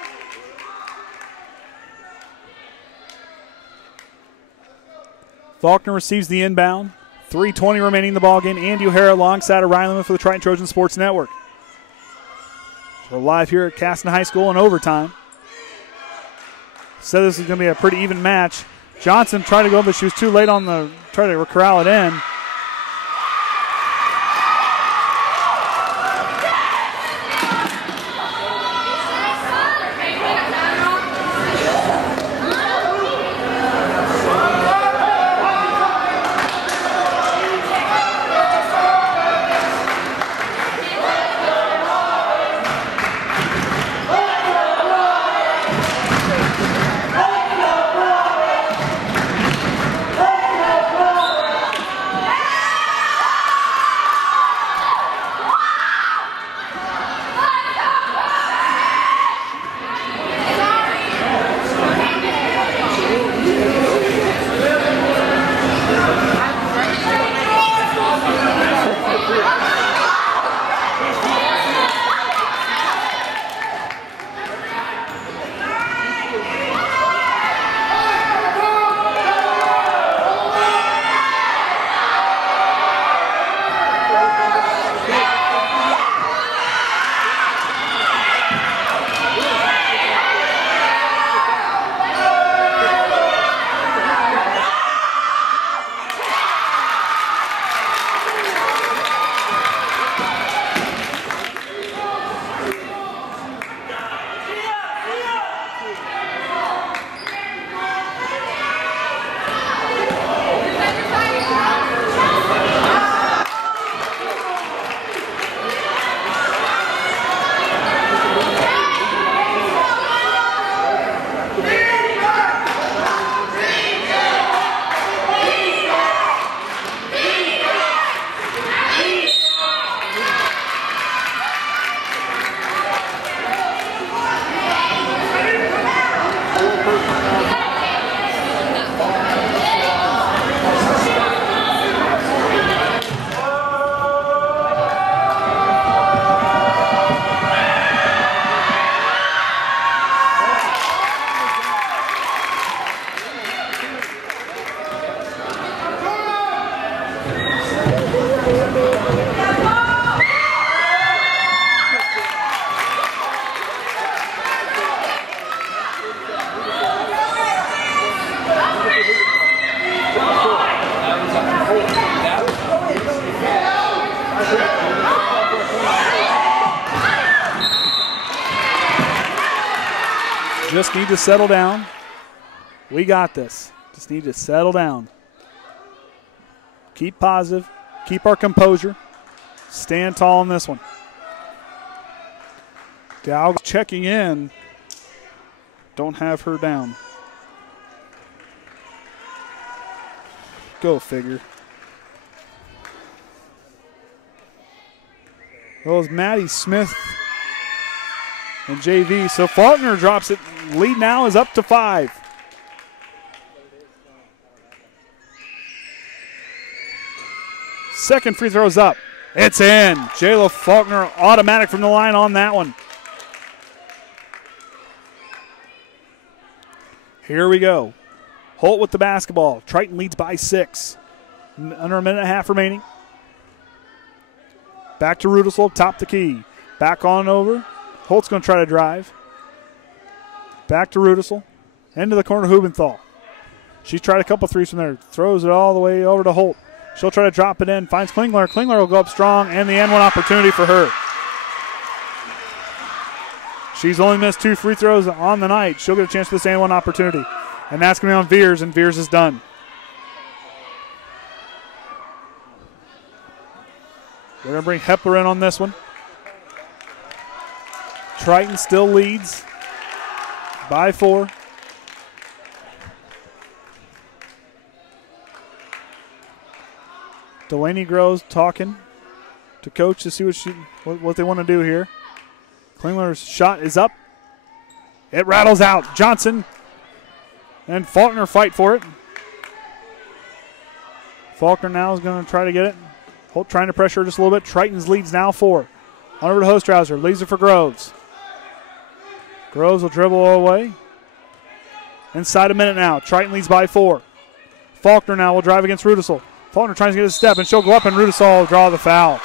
Faulkner receives the inbound. 3:20 remaining in the ballgame. Andy O'Hara alongside of Ryan Lehman for the Triton Trojan Sports Network. We're live here at Caston High School in overtime. Said this is going to be a pretty even match. Johnson tried to go, but she was too late on the try to corral it in. Just need to settle down. We got this. Just need to settle down. Keep positive. Keep our composure. Stand tall in this one. Dow checking in. Don't have her down. Go figure. Well, it's Maddie Smith and JV. So Faulkner drops it. Lead now is up to 5. Second free throw's up. It's in. Jaela Faulkner automatic from the line on that one. Here we go. Holt with the basketball. Triton leads by 6. Under a minute and a half remaining. Back to Rudicel, top the key. Back on over. Holt's going to try to drive. Back to Rudicel. Into the corner, Hubenthal. She's tried a couple threes from there. Throws it all the way over to Holt. She'll try to drop it in. Finds Clingler. Clingler will go up strong, and the N1 opportunity for her. She's only missed 2 free throws on the night. She'll get a chance for this N1 opportunity. And that's going to be on Viers, and Viers is done. We're going to bring Hepler in on this one. Triton still leads by 4. Delanie Groves talking to coach to see what they want to do here. Clingler's shot is up. It rattles out. Johnson and Faulkner fight for it. Faulkner now is going to try to get it. Holt trying to pressure just a little bit. Triton's leads now 4. On over to Hostrawser. Leaves it for Groves. Groves will dribble away. Inside a minute now. Triton leads by 4. Faulkner now will drive against Rudicel. Faulkner tries to get a step, and she'll go up, and Rudicel will draw the foul.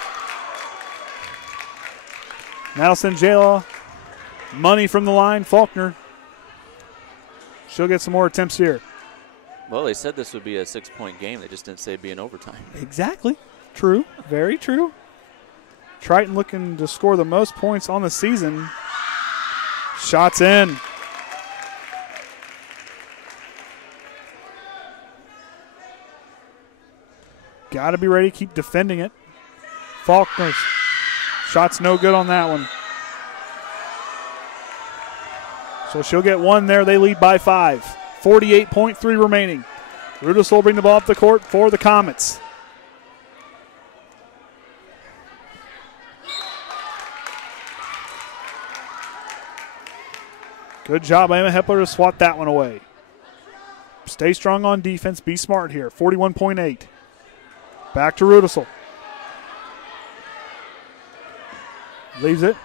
Madison Jaela, money from the line. Faulkner, she'll get some more attempts here. Well, they said this would be a 6-point game. They just didn't say it'd be in overtime. Exactly. True. Very true. Triton looking to score the most points on the season. Shots in. Got to be ready. Keep defending it. Faulkner's shot's no good on that one. So she'll get 1 there. They lead by 5. 48.3 remaining. Rudicel will bring the ball up the court for the Comets. Good job by Emma Hepler to swat that one away. Stay strong on defense. Be smart here. 41.8. Back to Rudicel. Leaves it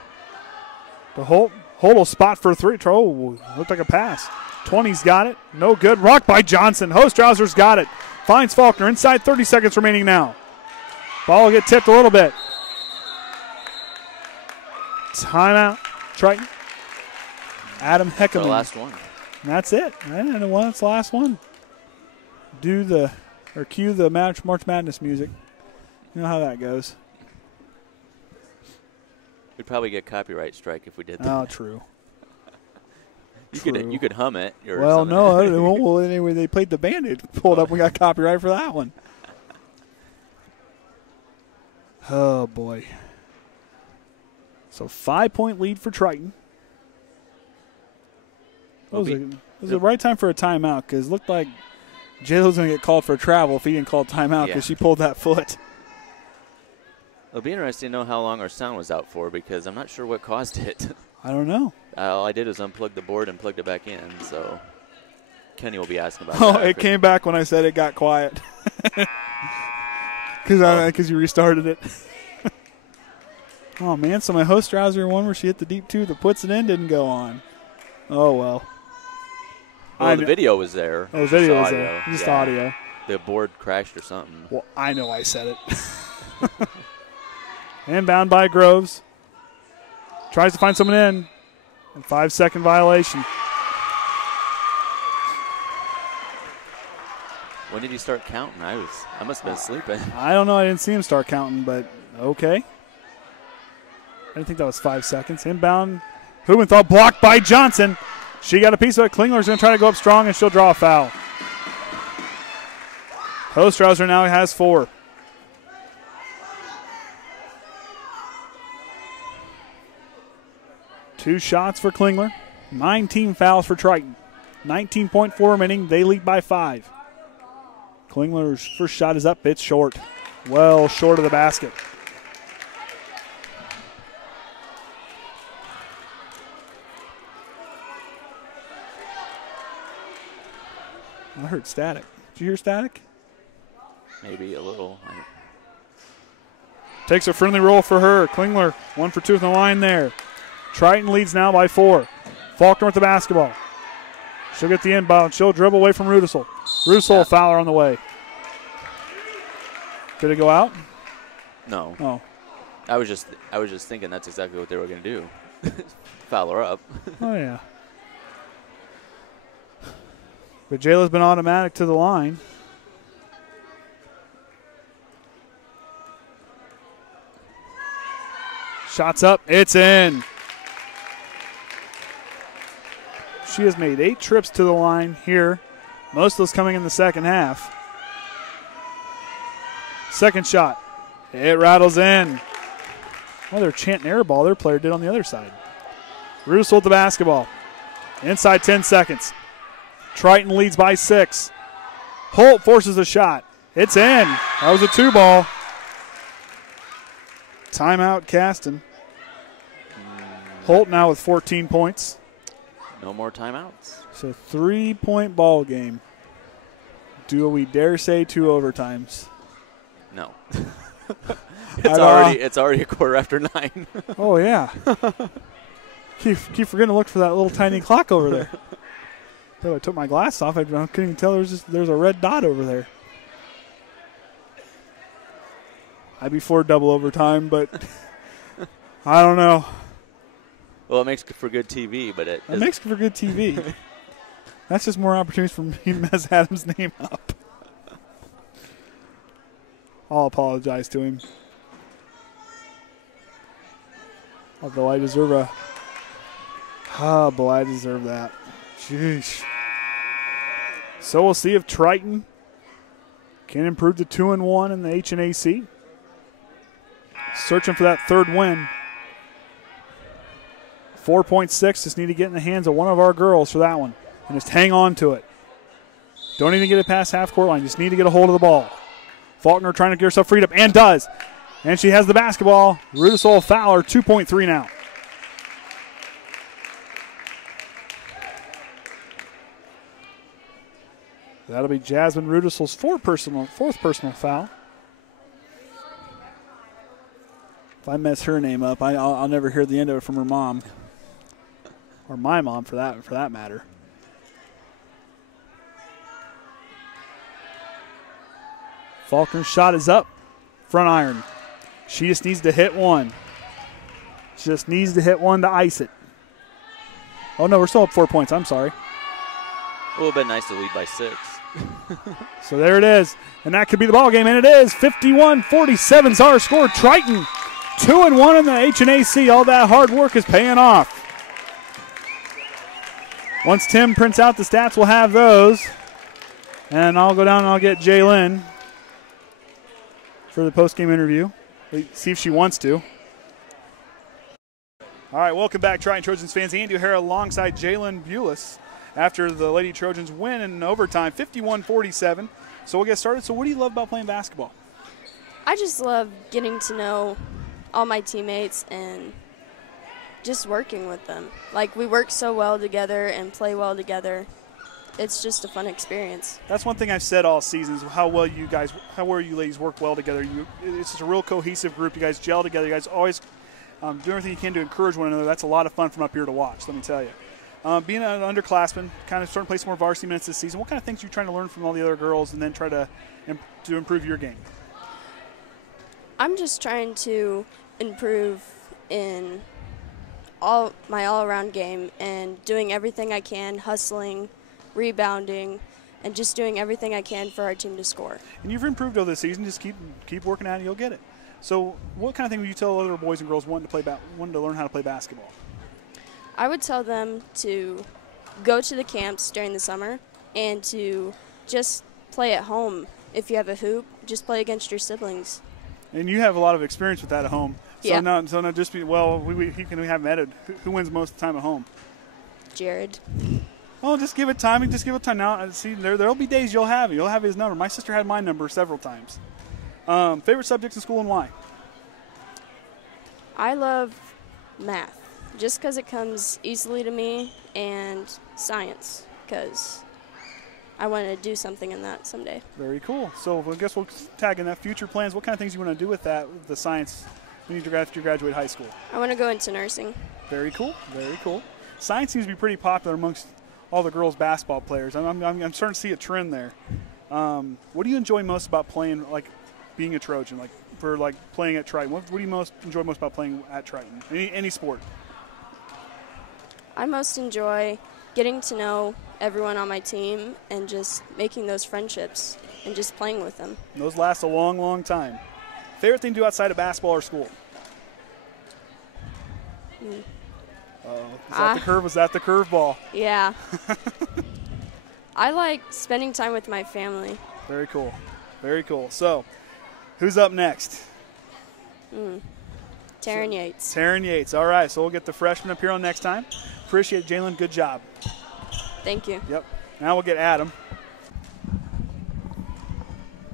to Holt. Holt will spot for 3. Oh, looked like a pass. 20's got it. No good. Rocked by Johnson. Hostrawser's got it. Finds Faulkner. Inside 30 seconds remaining now. Ball will get tipped a little bit. Timeout. Triton. Adam Heckaman. The last one. And that's it. And that's the last one. Cue the March Madness music. You know how that goes. We'd probably get copyright strike if we did that. Oh, true. You could hum it. Or well, something. No. Well, anyway, they played the band. It pulled up. We got copyright for that one. Oh, boy. So 5-point lead for Triton. Was it the right time for a timeout? Because it looked like Jaela was going to get called for travel if he didn't call timeout because she pulled that foot. It'll be interesting to know how long our sound was out for because I'm not sure what caused it. I don't know. All I did was unplug the board and plugged it back in, so Kenny will be asking about that. Oh, it came back when I said it got quiet. Because you restarted it. Oh, man, so my Hostrawser one where she hit the deep 2 that puts it in didn't go on. Oh, well. Well, the video was there. Oh, the video was there. Just audio. The board crashed or something. Well, I know I said it. Inbound by Groves. Tries to find someone in. And 5-second violation. When did you start counting? I must have been sleeping. I don't know. I didn't see him start counting, but okay. I didn't think that was 5 seconds. Inbound. Hubenthal blocked by Johnson. She got a piece of it. Klingler's going to try to go up strong, and she'll draw a foul. Hostrawser now has 4. Two shots for Clingler. 19 fouls for Triton. 19.4 remaining. They lead by 5. Klingler's first shot is up. It's short. Well short of the basket. I heard static. Did you hear static? Maybe a little. Takes a friendly roll for her. Clingler 1 for 2 from the line there. Triton leads now by 4. Faulkner with the basketball. She'll get the inbound. She'll dribble away from Rudicel. Rudicel fouler on the way. Did it go out? No. Oh. I was just thinking that's exactly what they were going to do. Foul her up. Oh, yeah. But Jaela's been automatic to the line. Shots up. It's in. She has made 8 trips to the line here. Most of those coming in the second half. Second shot. It rattles in. Well, they're chanting air ball. Their player did on the other side. Rudicel with the basketball. Inside 10 seconds. Triton leads by 6. Holt forces a shot. It's in. That was a 2-ball. Timeout, Caston. Holt now with 14 points. No more timeouts. So 3-point ball game. Do we dare say 2 overtimes? No. It's already a quarter after 9. Oh yeah. keep forgetting to look for that little tiny clock over there. So I took my glass off. I couldn't even tell there's a red dot over there. I'd be for double overtime, but I don't know. Well, it makes for good TV, but it makes for good TV. That's just more opportunities for me to mess Adam's name up. I'll apologize to him. Although I deserve I deserve that. Jeez. So we'll see if Triton can improve to 2-1 in the HNAC. Searching for that 3rd win. 4.6, just need to get in the hands of one of our girls for that one. And just hang on to it. Don't even get it past half-court line. Just need to get a hold of the ball. Faulkner trying to get herself freed up, and does. And she has the basketball. Rudicel Fowler, 2.3 now. That'll be Jasmine Rudicel's fourth personal foul. If I mess her name up, I'll never hear the end of it from her mom. Or my mom, for that matter. Faulkner's shot is up. Front iron. She just needs to hit one. She just needs to hit one to ice it. Oh, no, we're still up 4 points. I'm sorry. It would have been nice to lead by 6. So there it is. And that could be the ball game, and it is. 51-47 is our score. Triton 2-1 in the HNAC. All that hard work is paying off. Once Tim prints out the stats, we'll have those. And I'll go down and I'll get Jaelyn for the post-game interview. See if she wants to. All right, welcome back, Triton Trojans fans. Andy O'Hara alongside Jaelyn Bules after the Lady Trojans win in overtime, 51-47. So we'll get started. So what do you love about playing basketball? I just love getting to know all my teammates and just working with them. Like, we work so well together and play well together. It's just a fun experience. That's one thing I've said all season is how well you ladies work well together. It's just a real cohesive group. You guys gel together. You guys always do everything you can to encourage one another. That's a lot of fun from up here to watch, let me tell you. Being an underclassman, kind of starting to play some more varsity minutes this season, what kind of things are you trying to learn from all the other girls and then try to improve your game? I'm just trying to improve in my all-around game and doing everything I can, hustling, rebounding, and just doing everything I can for our team to score. And you've improved over the season. Just keep working at it, you'll get it. So what kind of thing would you tell other boys and girls wanting to learn how to play basketball? I would tell them to go to the camps during the summer and to just play at home. If you have a hoop, just play against your siblings. And you have a lot of experience with that at home. So yeah. not just be, well, we haven't added. Who wins most of the time at home? Jared. Oh, just give it time. Just give it time now. See, there'll be days you'll have his number. My sister had my number several times. Favorite subjects in school and why? I love math, just because it comes easily to me, and science, because I want to do something in that someday. Very cool. So I guess we'll tag in that future plans. What kind of things you want to do with that, with the science, when you graduate high school? I want to go into nursing. Very cool. Very cool. Science seems to be pretty popular amongst all the girls basketball players. I'm starting to see a trend there. What do you enjoy most about playing, like being a Trojan, like for like playing at Triton? What do you enjoy most about playing at Triton? Any sport? I most enjoy getting to know everyone on my team and just making those friendships and just playing with them. Those last a long, long time. Favorite thing to do outside of basketball or school? Was that the curveball? Yeah. I like spending time with my family. Very cool. Very cool. So, who's up next? Taren Yates. Taren Yates. All right, so we'll get the freshman up here on next time. Appreciate it, Jaelyn. Good job. Thank you. Yep. Now we'll get Adam.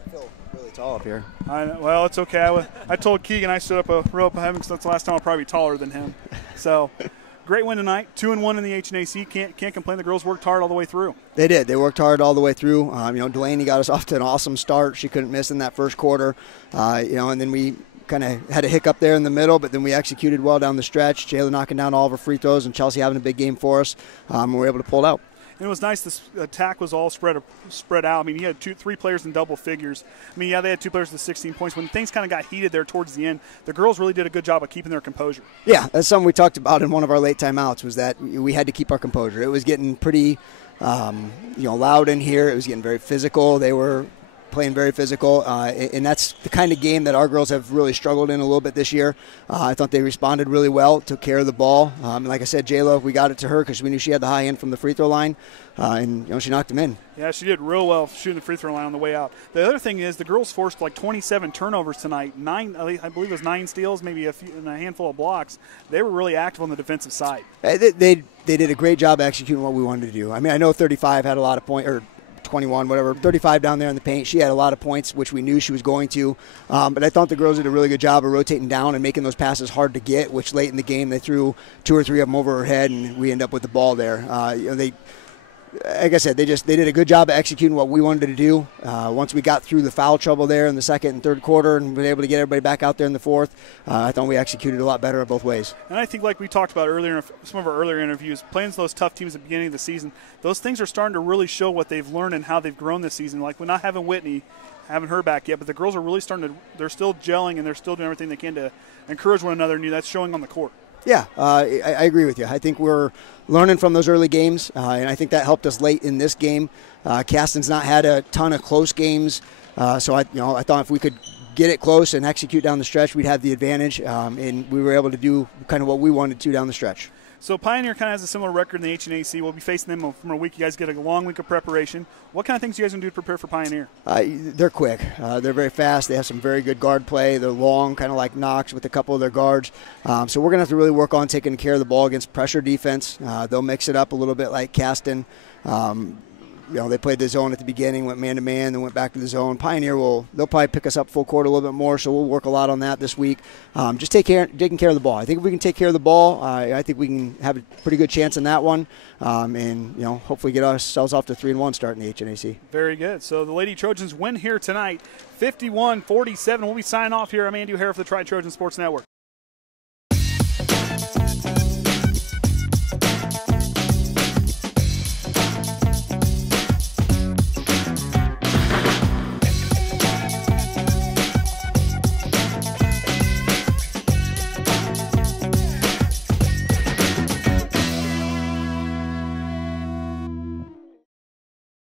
I feel really tall up here. Well, it's okay. I told Keegan I stood up a row up ahead because that's the last time I'll probably be taller than him. So, great win tonight. 2-1 in the HNAC. Can't complain. The girls worked hard all the way through. They did. They worked hard all the way through. Delanie got us off to an awesome start. She couldn't miss in that first quarter. And then we kind of had a hiccup there in the middle, but then we executed well down the stretch. Jaela knocking down all of her free throws and Chelsea having a big game for us. And we were able to pull it out. And it was nice. This attack was all spread out. I mean, you had 3 players in double figures. I mean, yeah, they had 2 players with 16 points. When things kind of got heated there towards the end, the girls really did a good job of keeping their composure. Yeah, that's something we talked about in one of our late timeouts, was that we had to keep our composure. It was getting pretty loud in here. It was getting very physical. They were playing very physical, and that's the kind of game that our girls have really struggled in a little bit this year. I thought they responded really well, took care of the ball. Like I said, Jaela, we got it to her because we knew she had the high end from the free throw line, and she knocked them in. Yeah, she did real well shooting the free throw line on the way out. The other thing is the girls forced like 27 turnovers tonight. 9, I believe it was 9 steals, maybe a handful of blocks. They were really active on the defensive side. They did a great job executing what we wanted to do. I mean, I know 35 had a lot of points, or 21, whatever, 35 down there in the paint. She had a lot of points, which we knew she was going to. But I thought the girls did a really good job of rotating down and making those passes hard to get, which late in the game they threw 2 or 3 of them over her head, and we end up with the ball there. Like I said, they did a good job of executing what we wanted to do. Once we got through the foul trouble there in the second and third quarter and were able to get everybody back out there in the fourth, I thought we executed a lot better both ways. And I think, like we talked about earlier in some of our earlier interviews, playing those tough teams at the beginning of the season, those things are starting to really show what they've learned and how they've grown this season. Like we're not having Whytnie, haven't her back yet, but the girls are really they're still gelling and they're still doing everything they can to encourage one another, and that's showing on the court. Yeah, I agree with you. I think we're learning from those early games, and I think that helped us late in this game. Caston's not had a ton of close games, so I thought if we could get it close and execute down the stretch, we'd have the advantage, and we were able to do kind of what we wanted to down the stretch. So Pioneer kind of has a similar record in the HNAC. We'll be facing them from a week. You guys get a long week of preparation. What kind of things do you guys going to do to prepare for Pioneer? They're quick. They're very fast. They have some very good guard play. They're long, kind of like Knox with a couple of their guards. So we're going to have to really work on taking care of the ball against pressure defense. They'll mix it up a little bit like Caston. They played the zone at the beginning, went man-to-man, then went back to the zone. Pioneer they'll probably pick us up full court a little bit more, so we'll work a lot on that this week. Just taking care of the ball. I think if we can take care of the ball, I think we can have a pretty good chance in that one, and hopefully get ourselves off to 3-1 start in the HNAC. Very good. So the Lady Trojans win here tonight, 51-47. We'll be signing off here. I'm Andy O'Hara for the Tri-Trojan Sports Network.